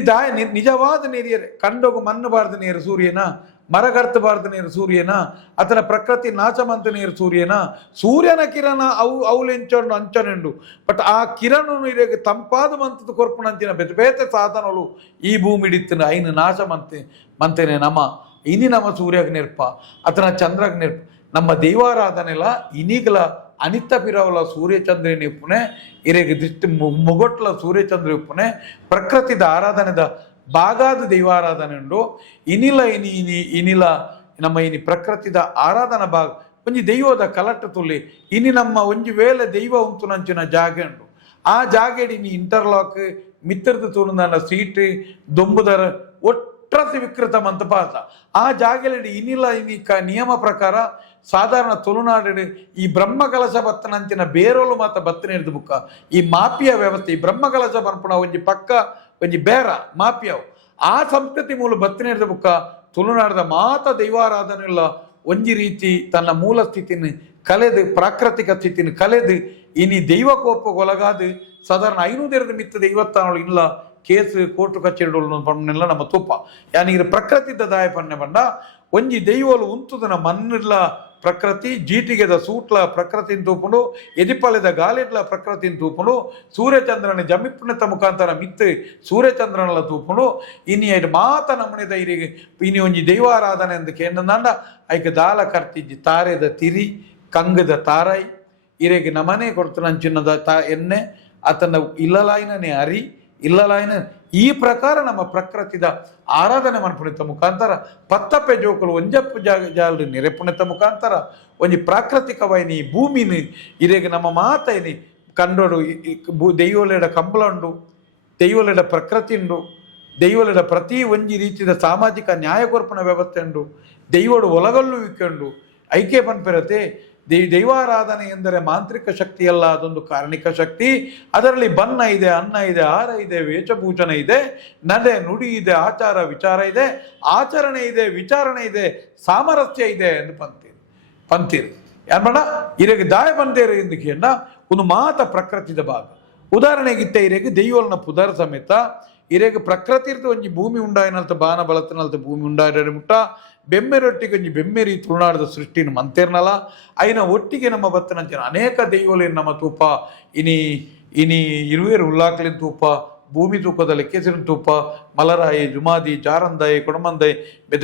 ನಿಜವಾದ ನೀರಿಯರೆ ಕಂಡೋಗು ಮಣ್ಣು ಬಾರ್ದ ನೀರು ಸೂರ್ಯನ ಮರಗರ್ತಬಾರ್ದ ನೀರು ಸೂರ್ಯನ ಅತನ ಪ್ರಕೃತಿ ನಾಚಮಂತ ನೀರು ಸೂರ್ಯನ ಸೂರ್ಯನ ಕಿರಣ ಅವಲೆಂಚಂಡು ಅಂಚನೆಂಡು ಬಟ್ ಆ ಕಿರಣನು ಇರೆಗೆ ತಂಪಾದ ಮಂತದ ಕೊರ್ಪುಣಂಚಿನ ಬೇತೆ ಸಾಧನಗಳು ಈ ಭೂಮಿ ಹಿಡಿತಿನ ಐನು ನಾಶ ಮಂತೇನೆ ನಮ್ಮ ಇನಿ ನಮ್ಮ ಸೂರ್ಯಗ್ ನೆರ್ಪ ಅತನ ಚಂದ್ರಗ್ ನೆರ್ಪ ನಮ್ಮ ದೈವಾರಾಧನೆಲ ಇನಿಗಲ ಅನಿತ ಪಿರವಲ ಸೂರ್ಯಚಂದ್ರನ ಇಪ್ಪುನೆ ಇರೆಗೆ ದೃಷ್ಟಿ ಮುಗೊಟ್ಲ ಸೂರ್ಯಚಂದ್ರ ಇಪ್ಪುನೆ ಪ್ರಕೃತಿದ ಆರಾಧನೆದ ಬಾಗಾದ ದೈವಾರಾಧನೆ ಉಂಡು ಇನಿಲ ಇನಿಲ ನಮ್ಮ ಇನಿ ಪ್ರಕೃತಿದ ಆರಾಧನಾ ಭಾಗ ಒಂಜಿ ದೈವದ ಕಲಟ ತುಲಿ ಇನಿ ನಮ್ಮ ಒಂಜಿ ವೇಳೆ ದೈವ ಉಂಟು ನಂಚಿನ ಜಾಗೆ ಉಂಡು ಆ ಜಾಗೆಡಿ ಇನಿ ಇಂಟರ್ಲಾಕ್ ಮಿತ್ರದ ತೂರ್ನ ಸೀಟ್ ದೊಂಬುದರ ಒಟ್ರಸಿ ವಿಕೃತ ಮಂತ ಪಾತ ಆ ಜಾಗೆಲಡಿ ಇನಿಲ ಇನಿ ನಿಯಮ ಪ್ರಕಾರ ಸಾಧಾರಣ ತುಳುನಾಡು ಈ ಬ್ರಹ್ಮಕಲಶ ಬತ್ತನಂಚಿನ ಬೇರೋಲು ಮಾತ ಬತ್ತನೆ ಹಿಡಿದು ಬುಕ್ಕ ಈ ಮಾಪಿಯ ವ್ಯವಸ್ಥೆ ಈ ಬ್ರಹ್ಮಕಲಶ ಬರ್ಪುಣ ಒಂಜಿ ಪಕ್ಕ ಒಂಜಿ ಬೇರ ಮಾಪಿಯವು ಆ ಸಂಸ್ಕೃತಿ ಮೂಲ ಬತ್ತನೆ ಹಿಡಿದ ಬುಕ್ಕ ತುಳುನಾಡದ ಮಾತ ದೈವಾರಾಧನೆ ಇಲ್ಲ ಒಂಜಿ ರೀತಿ ತನ್ನ ಮೂಲ ಸ್ಥಿತಿನ ಕಲೆದು ಪ್ರಾಕೃತಿಕ ಸ್ಥಿತಿನ ಕಲೆದು ಇನಿ ದೈವ ಕೋಪಗೊಳಗಾದು ಸಾಧಾರಣ 500 ಮಿತ್ತದ 50 ಇಲ್ಲ ಕೇಸ್ ಕೋರ್ಟು ಕಚೇರಿಗಳು ಪಣ್ಣೆಲ್ಲ ನಮ್ಮ ತುಪ್ಪ ಯಾನೀರು ಪ್ರಕೃತಿದ ದಾಯ ಪಣ್ಣೆ ಬಂಡ ಒಂಜಿ ದೈವಲು ಉಂತುದನ ಮಣ್ಣಿಲ್ಲ ಪ್ರಕೃತಿ ಜೀಟಿಗೆದ ಸೂಟ್ಲ ಪ್ರಕೃತಿನ ತೂಪುಂಡು ಎದಿಪಲೆದ ಗಾಲಿಡ್ಲ ಪ್ರಕೃತಿನ ತೂಪುಂಡು ಸೂರ್ಯಚಂದ್ರನ ಜಮಿಪ್ಪುಣತ ಮುಖಾಂತರ ಮಿತ್ತು ಸೂರ್ಯಚಂದ್ರನಲ್ಲ ತೂಪುಂಡು ಇನಿ ಐಟ್ ಮಾತ ನಮ್ಮನೆದ ಇರಿಗೆ ಇನಿ ಒಂಜಿ ದೈವಾರಾಧನೆ ಅಂತ ಕೇಂದ್ರಂದಾಂಡ ಐಕೆ ದಾಲ ಕರ್ತಿಜ್ಜಿ ತಾರೆದ ತಿರಿ ಕಂಗದ ತಾರಾಯಿ ಇರೆಗೆ ನಮನೆ ಕೊಡ್ತನಂಚಿನದ ಎಣ್ಣೆ ಆತನ ಇಲ್ಲಲಾಯಿನೇ ಅರಿ ಇಲ್ಲಲಾಯಿನ ಈ ಪ್ರಕಾರ ನಮ್ಮ ಪ್ರಕೃತಿದ ಆರಾಧನೆ ಮನ್ಪುಣಿತ ಮುಖಾಂತರ ಪತ್ತಪ್ಪೆ ಜೋಕಲು ಒಂಜಪ್ಪು ಜಾಲ ನೆರೆಪುಣಿತ ಮುಖಾಂತರ ಒಂಜಿ ಪ್ರಾಕೃತಿಕವಾಯಿನಿ ಭೂಮಿನ ಇರೆಗೆ ನಮ್ಮ ಮಾತೈನಿ ಕಂಡೋಡು ದೈವಲೆಡ ಕಂಬಳ ಉಂಡು ದೈವಲೆಡ ಪ್ರಕೃತಿ ಉಂಡು ದೈವಲೆಡ ಪ್ರತಿ ಒಂಜಿ ರೀತಿಯ ಸಾಮಾಜಿಕ ನ್ಯಾಯ ಕೊರ್ಪಣ ವ್ಯವಸ್ಥೆ ಉಂಡು ದೈವಡು ಒಲಗಲ್ಲು ವಿಕ್ಕಂಡು ಐಕ್ಯ ಪನ್ಪಿರತೆ ದೈವಾರಾಧನೆ ಎಂದರೆ ಮಾಂತ್ರಿಕ ಶಕ್ತಿಯಲ್ಲ ಅದೊಂದು ಕಾರಣಿಕ ಶಕ್ತಿ ಅದರಲ್ಲಿ ಬಣ್ಣ ಇದೆ ಅನ್ನ ಇದೆ ಆಹಾರ ಇದೆ ವೇಷಭೂಷಣ ಇದೆ ನಡೆ ನುಡಿ ಇದೆ ಆಚಾರ ವಿಚಾರ ಇದೆ ಆಚರಣೆ ಇದೆ ವಿಚಾರಣೆ ಇದೆ ಸಾಮರಸ್ಯ ಇದೆ ಎಂದು ಪಂತೀರಿ ಯಾರು ಬೇಡ ಇರೆಗೆ ದಾಯ ಬಂದೇರು ಎಂದು ಕೇಳ ಒಂದು ಮಾತ ಪ್ರಕೃತಿದ ಭಾಗ ಉದಾಹರಣೆಗಿತ್ತ ಇರೆಗೆ ದೈವಲ್ನ ಪುದರ್ ಸಮೇತ ಇರೆಗೆ ಪ್ರಕೃತಿ ಇರ್ತ ಒಂಜಿ ಭೂಮಿ ಉಂಡಾಯಿನಲ್ತ ಬಾನ ಬಳತನಲ್ತ ಭೂಮಿ ಉಂಡಾಯಿನ ಮುಟ್ಟ ಬೆಮ್ಮೆರೊಟ್ಟಿಗೆ ಒಂಜಿ ಬೆಮ್ಮೆರಿ ತುಳುನಾಡದ ಸೃಷ್ಟಿನ ಮಂತೇರ್ನಲ್ಲ ಐನ ಒಟ್ಟಿಗೆ ನಮ್ಮ ಬತ್ತನಂಚಿನ ಅನೇಕ ದೈವಲೇನು ನಮ್ಮ ತೂಪ ಇನಿ ಇರುವೇರು ಉಲ್ಲಾಕ್ಲಿನ ತೂಪ ಭೂಮಿ ತೂಕದ ಲೆಕ್ಕೆಸಿನ ತೂಪ ಮಲರಾಯಿ ಜುಮಾದಿ ಜಾರಂದಾಯಿ ಕೊಡಮಂದಾಯಿ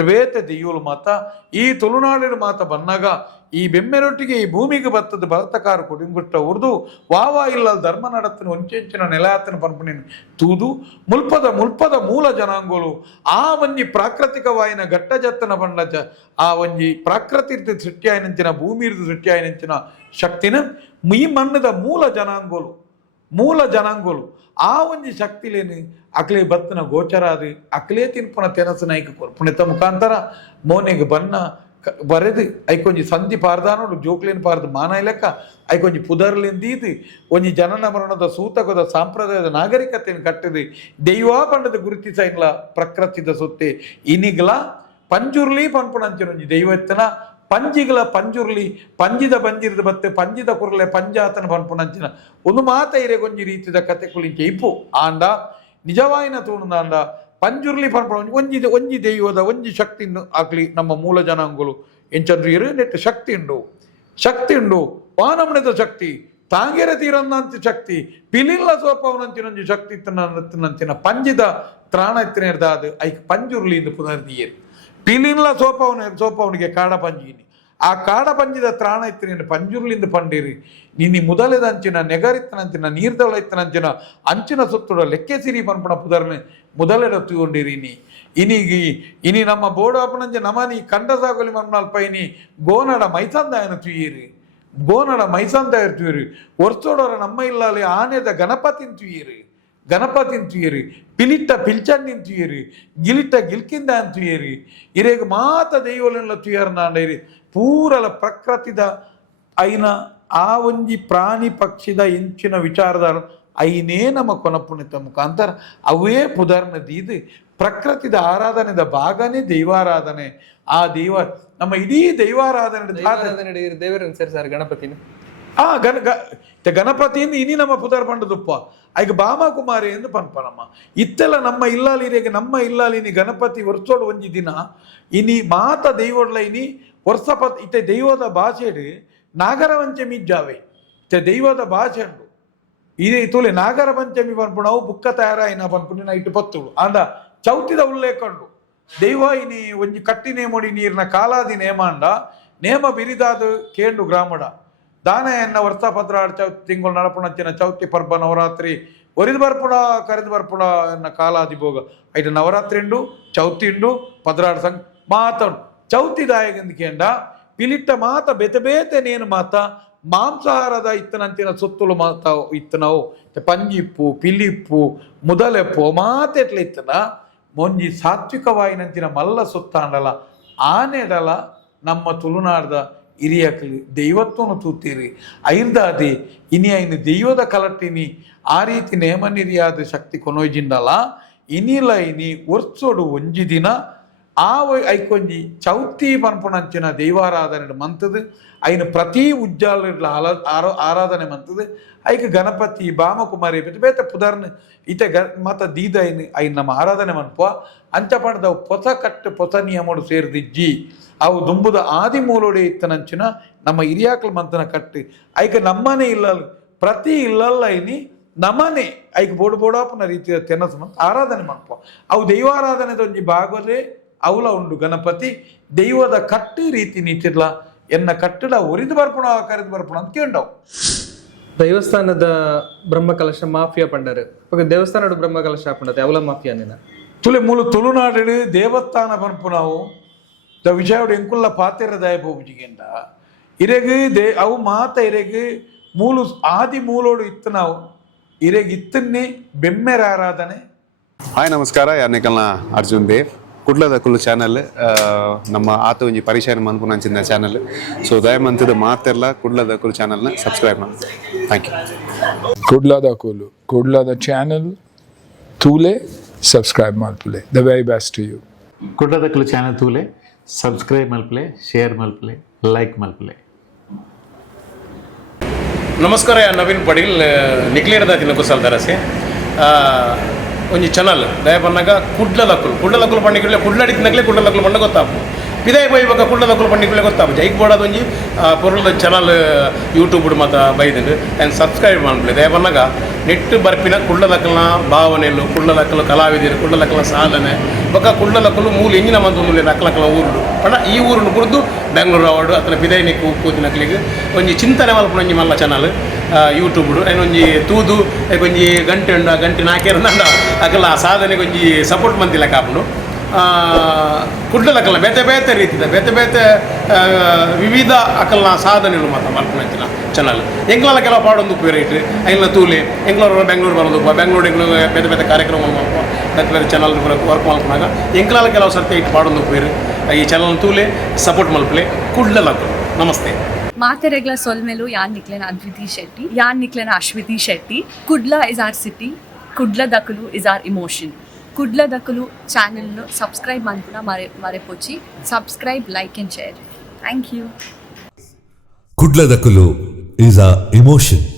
ಬೇತೆ ದೆಯ್ಯೋಲು ಮಾತ ಈ ತುಳುನಾಡಿನ ಮಾತ ಬಂದಾಗ ಈ ಬೆಮ್ಮೆರೊಟ್ಟಿಗೆ ಈ ಭೂಮಿಗೆ ಬತ್ತದ ಭರತಕಾರ ಕುಡಿಂಗುಟ್ಟ ಉರ್ದು ವಾವಾ ಇಲ್ಲ ಧರ್ಮ ನಡತ್ತಿನ ಒಂಚೆಂಚಿನ ನೆಲಾತನ ಪಂಪಣಿನ ತೂದು ಮುಲ್ಪದ ಮೂಲ ಜನಾಂಗೋಲು ಆ ಒಂಜಿ ಪ್ರಾಕೃತಿಕವಾಯಿನ ಘಟ್ಟಜತ್ತನ ಬಂಡ ಆ ಒಂಜಿ ಪ್ರಾಕೃತಿ ಸೃಷ್ಟಿಯಾಯಿನಂಚಿನ ಭೂಮಿ ಸೃಷ್ಟಿಯಾಯಿನಂಚಿನ ಶಕ್ತಿನ ಈ ಮಣ್ಣದ ಮೂಲ ಜನಾಂಗೋಲು ಆ ಒಂಜಿ ಶಕ್ತಿಲೇನು ಅಕ್ಲೆ ಬತ್ತನ ಗೋಚರ ಅದು ಅಕ್ಲೇ ತಿನ್ಪುನ ತೆನಸು ನಾಯ್ಕ ಕೊರ್ಪುಣಿತ ಮುಖಾಂತರ ಮೋನೆಗೆ ಬಣ್ಣ ಬರೆದು ಐಕೊಂಜಿ ಸಂಧಿ ಪಾರ್ದಾನೋಡು ಜೋಕ್ಲೇನ್ ಪಾರ್ದು ಮಾನ ಲೆಕ್ಕ ಐಕೊಂಜಿ ಪುದರ್ಲೆಂದೀದು ಒಂಜಿ ಜನನ ಮರಣದ ಸೂತಕದ ಸಾಂಪ್ರದಾಯದ ನಾಗರಿಕತೆಯನ್ನು ಕಟ್ಟಿದು ದೈವ ಪಂಡದ ಗುರುತಿಸ ಇಲ್ಲ ಪ್ರಕೃತಿದ ಸೊತ್ತೆ ಇನಿಗ್ಲ ಪಂಜುರ್ಲಿ ಪನ್ಪುಣಂಚನೊಂಜಿ ದೈವತ್ತನ ಪಂಜಿಗಳ ಪಂಜುರ್ಲಿ ಪಂಜಿದ ಬಂಜಿರದ ಬತ್ತೆ ಪಂಜಿದ ಕುರ್ಲೆ ಪಂಜಾತನ ಪನ್ಪುಣಂಚಿನ ಒಂದು ಮಾತ ಇರೆಗೊಂಜಿ ರೀತಿದ ಕತೆ ಕುಳಿಂಚೆ ಇಪ್ಪು ಆಂಡ ನಿಜವಾಯಿನ ತೋಣದಾಂಡ ಪಂಜುರ್ಲಿ ಪನ್ಪುಣ ಒಂಜಿ ದೈವದ ಒಂಜಿ ಶಕ್ತಿ ಆಗ್ಲಿ ನಮ್ಮ ಮೂಲ ಜನಾಂಗಗಳು ಎಂಚಂದ್ರು ಇರು ನೆಟ್ಟು ಶಕ್ತಿ ಉಂಡು ವಾನಮಣದ ಶಕ್ತಿ ತಾಂಗೆರ ತೀರಂದಂತ ಶಕ್ತಿ ಪಿಲಿಲ್ಲ ಸೋಪವನಂಚಿನೊಂಜಿ ಶಕ್ತಿ ಇತ್ತನಂಚಿನ ಪಂಜಿದ ತ್ರಾಣ ಇತ್ತಿನ ಹಿಡ್ದಾದ ಐಕ್ ಪಂಜುರ್ಲಿ ಇಂದು ಪುನರ್ದಿಯರು ಪಿಲಿನ್ಲ ಸೋಪವನಿಗೆ ಕಾಡ ಪಂಜಿನಿ ಆ ಕಾಡ ಪಂಜಿದ ತ್ರಾಣ ಇತ್ತಿನ ಪಂಜುರ್ಲಿಂದ ಪಂಡಿರಿ ನಿನ್ನಿ ಮುದಲೆದಂಚಿನ ನೆಗರಿತ್ತನಂಚಿನ ನೀರ್ದೊಳ ಇತ್ತನಂಚಿನ ಅಂಚಿನ ಸುತ್ತುಡ ಲೆಕ್ಕೆ ಸಿರಿ ಪನ್ಪಣ ಪುದರ್ನೆ ಮೊದಲೆಡ ತೂಗೊಂಡಿರಿ ಇನಿ ನಮ್ಮ ಬೋರ್ಡು ಅಪ್ಪನಂಚೆ ನಮನಿ ಕಂಡ ಸಾಗುಲಿ ಮನ್ಮಲ್ಪ ಇನಿ ಗೋನಡ ಮೈಸಂದಾಯನ ತುಯ್ಯಿರಿ ವರ್ಷೋಡರ ನಮ್ಮ ಇಲ್ಲಲ್ಲಿ ಆನೆದ ಗಣಪತಿನ ತುಯ್ಯಿರಿ ಗಣಪತಿನ ತುಯರಿ ಪಿಲಿಟ್ಟ ಪಿಲ್ಚಂಡಿನ ತುಯರಿ ಗಿಲಿಟ್ಟ ಗಿಲ್ಕಿಂದ ಅಂತ ತುಯರಿ ಇರೇಗ ಮಾತ ದೈವಲೆಲ್ಲ ತುಯರ್ನಾಂಡೇರಿ ಪೂರಲ ಪ್ರಕೃತಿದ ಐನ ಆ ಒಂಜಿ ಪ್ರಾಣಿ ಪಕ್ಷಿದ ಇಂಚಿನ ವಿಚಾರದ ಐನೇ ನಮ್ಮ ಕೊನಪುಣಿತ ಮುಖಾಂತರ ಅವೇ ಪುದರ್ನ ದೀದು ಪ್ರಕೃತಿದ ಆರಾಧನೆದ ಭಾಗನೇ ದೈವಾರಾಧನೆ. ಆ ದೈವ ನಮ್ಮ ಇಡೀ ದೈವಾರಾಧನೆ ದೇವರನ್ನು ಸೇರಿಸಾರ ಗಣಪತಿನ ಗಣಪತಿಯಿಂದ ಇನಿ ನಮ್ಮ ಪುದರ್ ಪಂಡದುಪ್ಪ ಈಗ ಬಾಮಕುಮಾರಿ ಎಂದು ಪನ್ಪನಮ್ಮ ಇತ್ತೆಲ್ಲ ನಮ್ಮ ಇಲ್ಲಾಲಿರೆಗೆ ನಮ್ಮ ಇಲ್ಲಾಲಿನಿ ಗಣಪತಿ ವರ್ಷೋಡು ಒಂಜಿ ದಿನ ಇನಿ ಮಾತ ದೈವಡ್ಲ ಇನಿ ವರ್ಷ ಇತ್ತೆ ದೈವದ ಭಾಷೆಡು ನಾಗರ ಪಂಚಮಿ ಇಜ್ಜಾವೆ ಇತ್ತೆ ದೈವದ ಭಾಷೆ ಉಂಡು ಇದೇ ತೂಲೆ ನಾಗರ ಪಂಚಮಿ ಪನ್ಪುಣ ಅವು ಬುಕ್ಕ ತಯಾರಾಯಿನ ಪನ್ಪುಣಿನ ಇಟ್ಟು ಪತ್ತುಡು ಆಂಡ ಚೌತಿದ ಉಲ್ಲೇಖಂಡು ದೈವ ಇನಿ ಒಂಜಿ ಕಟ್ಟಿ ನೇಮೊಡಿ ನೀರಿನ ಕಾಲಾದಿ ನೇಮಾಂಡ ನೇಮ ಬಿರಿದಾದು ಕೇಂಡು ಗ್ರಾಮಡ ದಾನ ಎನ್ನ ವರ್ಷ ಪದ್ರಾಡ್ ಚೌತಿ ತಿಂಗಳು ನಡಪುಣಚ್ಚಿನ ಚೌತಿ ಪರ್ಬ ನವರಾತ್ರಿ ಒರಿದು ಬರ್ಪುಣ ಕರೆದು ಬರ್ಪುಣ ಎನ್ನ ಕಾಲಾದಿ ಭೋಗ ಐದು ನವರಾತ್ರಿ ಉಂಡು ಚೌತಿ ಉಂಡು ಪದ್ರಾಡ್ ಸಂಘ ಮಾತಂಡು ಚೌತಿ ದಾಯಗಂದಿಕೆಂಡ ಪಿಲಿಟ್ಟ ಮಾತ ಬೆತೆ ಬೇತೆ ನೇನು ಮಾತ ಮಾಂಸಾಹಾರದ ಇತ್ತನಂತಿನ ಸುತ್ತಲು ಮಾತ ಇತ್ತನವು ಪಂಜಿಪ್ಪು ಪಿಲಿಪ್ಪು ಮುದಲೆಪ್ಪು ಮಾತೆಟ್ಲ ಇತ್ತನ ಮೊಂಜಿ ಸಾತ್ವಿಕವಾಯಿನಂತಿನ ಮಲ್ಲ ಸುತ್ತಾಂಡಲ ಆನೆಡಲ ನಮ್ಮ ತುಳುನಾಡ್ದ ಹಿರಿಯಕಲಿ ದೈವತ್ವನು ತೂತೀರಿ ಐರ್ದಾದಿ ಇನಿ ಐನು ದೈವದ ಕಲಟ್ಟಿನಿ ಆ ರೀತಿ ನೇಮನಿರಿಯಾದ ಶಕ್ತಿ ಕೊನೊಯ್ಜಿಂಡಲ ಇನಿಲ ಇನಿ ಒರ್ಸೋಡು ಒಂಜಿ ದಿನ ಆ ಐಕೊಂಜಿ ಚೌತಿ ಪನ್ಪುಣಂಚಿನ ದೈವಾರಾಧನೆ ಮಂತದು ಐನು ಪ್ರತಿ ಉಜ್ಜಾಲ ಆರಾಧನೆ ಮಂತದು ಐಕ ಗಣಪತಿ ಬಾಮಕುಮಾರಿ ಬೇತೆ ಬೇತೆ ಪುದರ್ನ ಇತೆ ಮತ ದೀದ ಐನು ನಮ್ಮ ಆರಾಧನೆ ಮನ್ಪುವ ಅಂಚ ಪಂಡದ ಪೊಸ ಕಟ್ಟು ಪೊಸ ನಿಯಮಡು ಸೇರಿದಿಜ್ಜಿ ಅವು ದುಂಬುದ ಆದಿ ಮೂಲೋಡೆ ಇತ್ತನಂಚಿನ ನಮ್ಮ ಹಿರಿಯಾಕಲ್ ಮಂತನ ಕಟ್ಟು ಐಕ ನಮ್ಮನೆ ಇಲ್ಲಲ್ ಪ್ರತಿ ಇಲ್ಲಲ್ಲ ಐನಿ ನಮ್ಮನೆ ಐಕ ಬೋಡು ಬೋಡಾಪನ ರೀತಿಯ ತೆನಸು ಮಂತ ಆರಾಧನೆ ಮನ್ಪುವ ಅವು ದೈವಾರಾಧನೆದ ಒಂಜಿ ಭಾಗವೇ ಅವಲ ಉಂಡು ಗಣಪತಿ ದೈವದ ಕಟ್ಟು ರೀತಿ ನೀತಿರ್ಲ ಎನ್ನ ಕಟ್ಟಡ ಒರಿದು ಬರ್ಪುಣ ಕರೆದು ಬರ್ಪುಣ ಅಂತ ಕೇಂಡವು ದೈವಸ್ಥಾನದ ಬ್ರಹ್ಮಕಲಶ ಮಾಫಿಯಾ ಪಂಡರು ದೇವಸ್ಥಾನದ ಬ್ರಹ್ಮಕಲಶ ಪಂಡತೆ ಅವಲ ಮಾಫಿಯಾನೇನ ತುಲೆ ಮೂಲು ತುಳುನಾಡು ದೇವಸ್ಥಾನ ಪನ್ಪುನಾವು ದ ವಿಜಯೋಡು ಎಂಕುಲ್ಲ ಪಾತೆರ ದಾಯ ಪೋಪುಜಿಗೆಂಡ ಇರೆಗು ಅವು ಮಾತ ಇರೆಗು ಮೂಲು ಆದಿ ಮೂಲೋಡು ಇತ್ತು ನಾವು ಇರೆಗ್ ಇತ್ತನ್ನೇ ಬೆಮ್ಮೆರ ಆರಾಧನೆ. ಹಾಯ್ ನಮಸ್ಕಾರ ಯಾರ್ನಿಕಲ್ನ ಅರ್ಜುನ್ ದೇವ್ ಕುಡ್ಲದ ಕುಲ್ಲು ಚಾನಲ್ ನಮ್ಮ ಆತ ಒಂಜಿ ಪರಿಚಯ ಮನ್ಪುನಂಚಿನ ಚಾನಲ್ ಸೊ ದಯಮಂತದ ಮಾತೆಲ್ಲ ಕುಡ್ಲದ ಕುಲ್ಲು ಚಾನಲ್ನ ಸಬ್ಸ್ಕ್ರೈಬ್ ಮಾಡಿ ಥ್ಯಾಂಕ್ ಯು. ಕುಡ್ಲದ ಚಾನಲ್ ತೂಲೆ ಸಬ್ಸ್ಕ್ರೈಬ್ ಮಲ್ಪಲೆ the very best to you. ಕುಡ್ಲದ ಕುಲ್ಲು ಚಾನಲ್ ತೂಲೆ ಸಬ್ಸ್ಕ್ರೈಬ್ ಮಲ್ಪಲೆ ಶೇರ್ ಮಲ್ಪಲೆ ಲೈಕ್ ಮಲ್ಪಲೆ. ನಮಸ್ಕಾರ ನವೀನ್ ಪಡೀಲ್ ನಿಕ್ಲೇರದ ತಿನ್ನಕು ಸಲ್ದಾರಸೆ ಒಂಜಿ ಚಾನಲ್ ದಯ ಪನ್ನಾಗ ಕುಡ್ಲದಕ್ಕುಲು ಪಂಡಿಗೆ ಕುಡ್ಲಡಿತಿನಕ್ಲೆ ಕುಡ್ಲದಕ್ಕುಲು ಪಂಡ ಗೊತ್ತಾಪು ಪಿದಾಯ ಬೈ ಇವಾಗ ಕುಡ್ಲದಕ್ಕುಲು ಪಂಡಿಗೆ ಗೊತ್ತಾಪು ಜೈಕ್ ಬೋಡದ ಒಂಜಿ ಪೊರುಳ ಚಾನಲ್ ಯೂಟ್ಯೂಬ್ ಮಾತ ಬೈದಂಡು ಆ್ಯಂಡ್ ಸಬ್ಸ್ಕ್ರೈಬ್ ಮಾಡ್ಬಿಡಿ ದಯ ಪನ್ನಾಗ ನೆಟ್ಟು ಬರ್ಪಿನ ಕುಡ್ಲದಕ್ಕಲ್ನ ಭಾವನೆಲು ಕುಡ್ಲದಕ್ಕಲು ಕಲಾವಿದರು ಕುಡ್ಲದಕ್ಕಲ ಸಾಧನೆ ಬೊಕ್ಕ ಕುಡ್ಲದಕ್ಕಲು ಮೂಲ ಎಂಜಿನ ಮಂತೊಂದುಲ್ಲೆ ಅಕ್ಕಲಕ್ಕಲ ಊರುಡು ಪಂಡ ಈ ಊರನ್ನು ಕುರಿದು ಬೆಂಗಳೂರು ಅವಾರ್ಡು ಅತನ ಪಿದಾಯ ನಿಕ್ಕು ಕೂತಿನಕ್ಲಿಗೆ ಒಂಜಿ ಚಿಂತನೆ ಮಲ್ಪನ ಒಂಜಿ ಮಲ್ಲ ಚಾನಲ್ ಯೂಟ್ಯೂಬ್ ಒಂಜಿ ತೂದು ಒಂಜಿ ಗಂಟೆ ಉಂಡ ಗಂಟೆ ನಾಕೇರ ಅಕಲ್ಲ ಆ ಸಾಧನೆಗೆ ಒಂಜಿ ಸಪೋರ್ಟ್ ಮಂತಿಲ್ಲ ಕಾಪುಂಡು ಕುಡ್ಲಕ್ಕಲ್ಲ ಬೇತೆ ಬೇತೆ ರೀತಿದ ಬೇತೆ ಬೇತೆ ವಿವಿಧ ಅಕಲ್ನ ಸಾಧನೆಗಳು ಮಾತ್ರ ಮಲ್ಪನಂಚಿನ ಚಾನಲ್ ಎಂಗ್ಲಲ್ಲ ಕೆಲವು ಪಾಡೊಂದು ಪೇರೇಟ್ ಐನ ತೂಲೆ ಎಂಗ್ಳೂರು ಬೆಂಗಳೂರು ಬರೋದು ಬೆಂಗಳೂರು ಬೇತೆ ಬೇತೆ ಕಾರ್ಯಕ್ರಮ ಮಲ್ಪ ಬೇತೆ ಬೇತೆ ಚಾನಲ್ ವರ್ಕ್ ಮಲ್ಪನಾಗ ಎಂಗ್ಲಲ್ಲ ಕೆಲವು ಸರ್ತಿ ಇಟ್ಟು ಪಾಡೊಂದು ಪೇರು ಈ ಚಾನಲ್ ತೂಲೆ ಸಪೋರ್ಟ್ ಮಲ್ಪಲೆ ಕುಡ್ಲಕ್ಕಲು. ನಮಸ್ತೆ. ಮಾತೆರೆಗ್ಲ ಸೊಲ್ಮೆಲು ಯಾನ್ ನಿಕ್ಲೆನ ಅದ್ವಿತಿ ಶೆಟ್ಟಿ ಯಾನ್ ನಿಕ್ಲೆನ Ashwiti Shetty. Kudla is our city, Kudla ದಕಲು ಇಸ್ ಆರ್ ಇಮೋಷನ್. ಕುಡ್ಲ ದಕಲು ಚಾನೆಲ್ನು ಸಬ್ಸ್ಕ್ರೈಬ್ ಮನ್ಪುನ ಮರೆಪೊಚ್ಚಿ subscribe like and share. Thank you. ಕುಡ್ಲದಕುಲು is a emotion.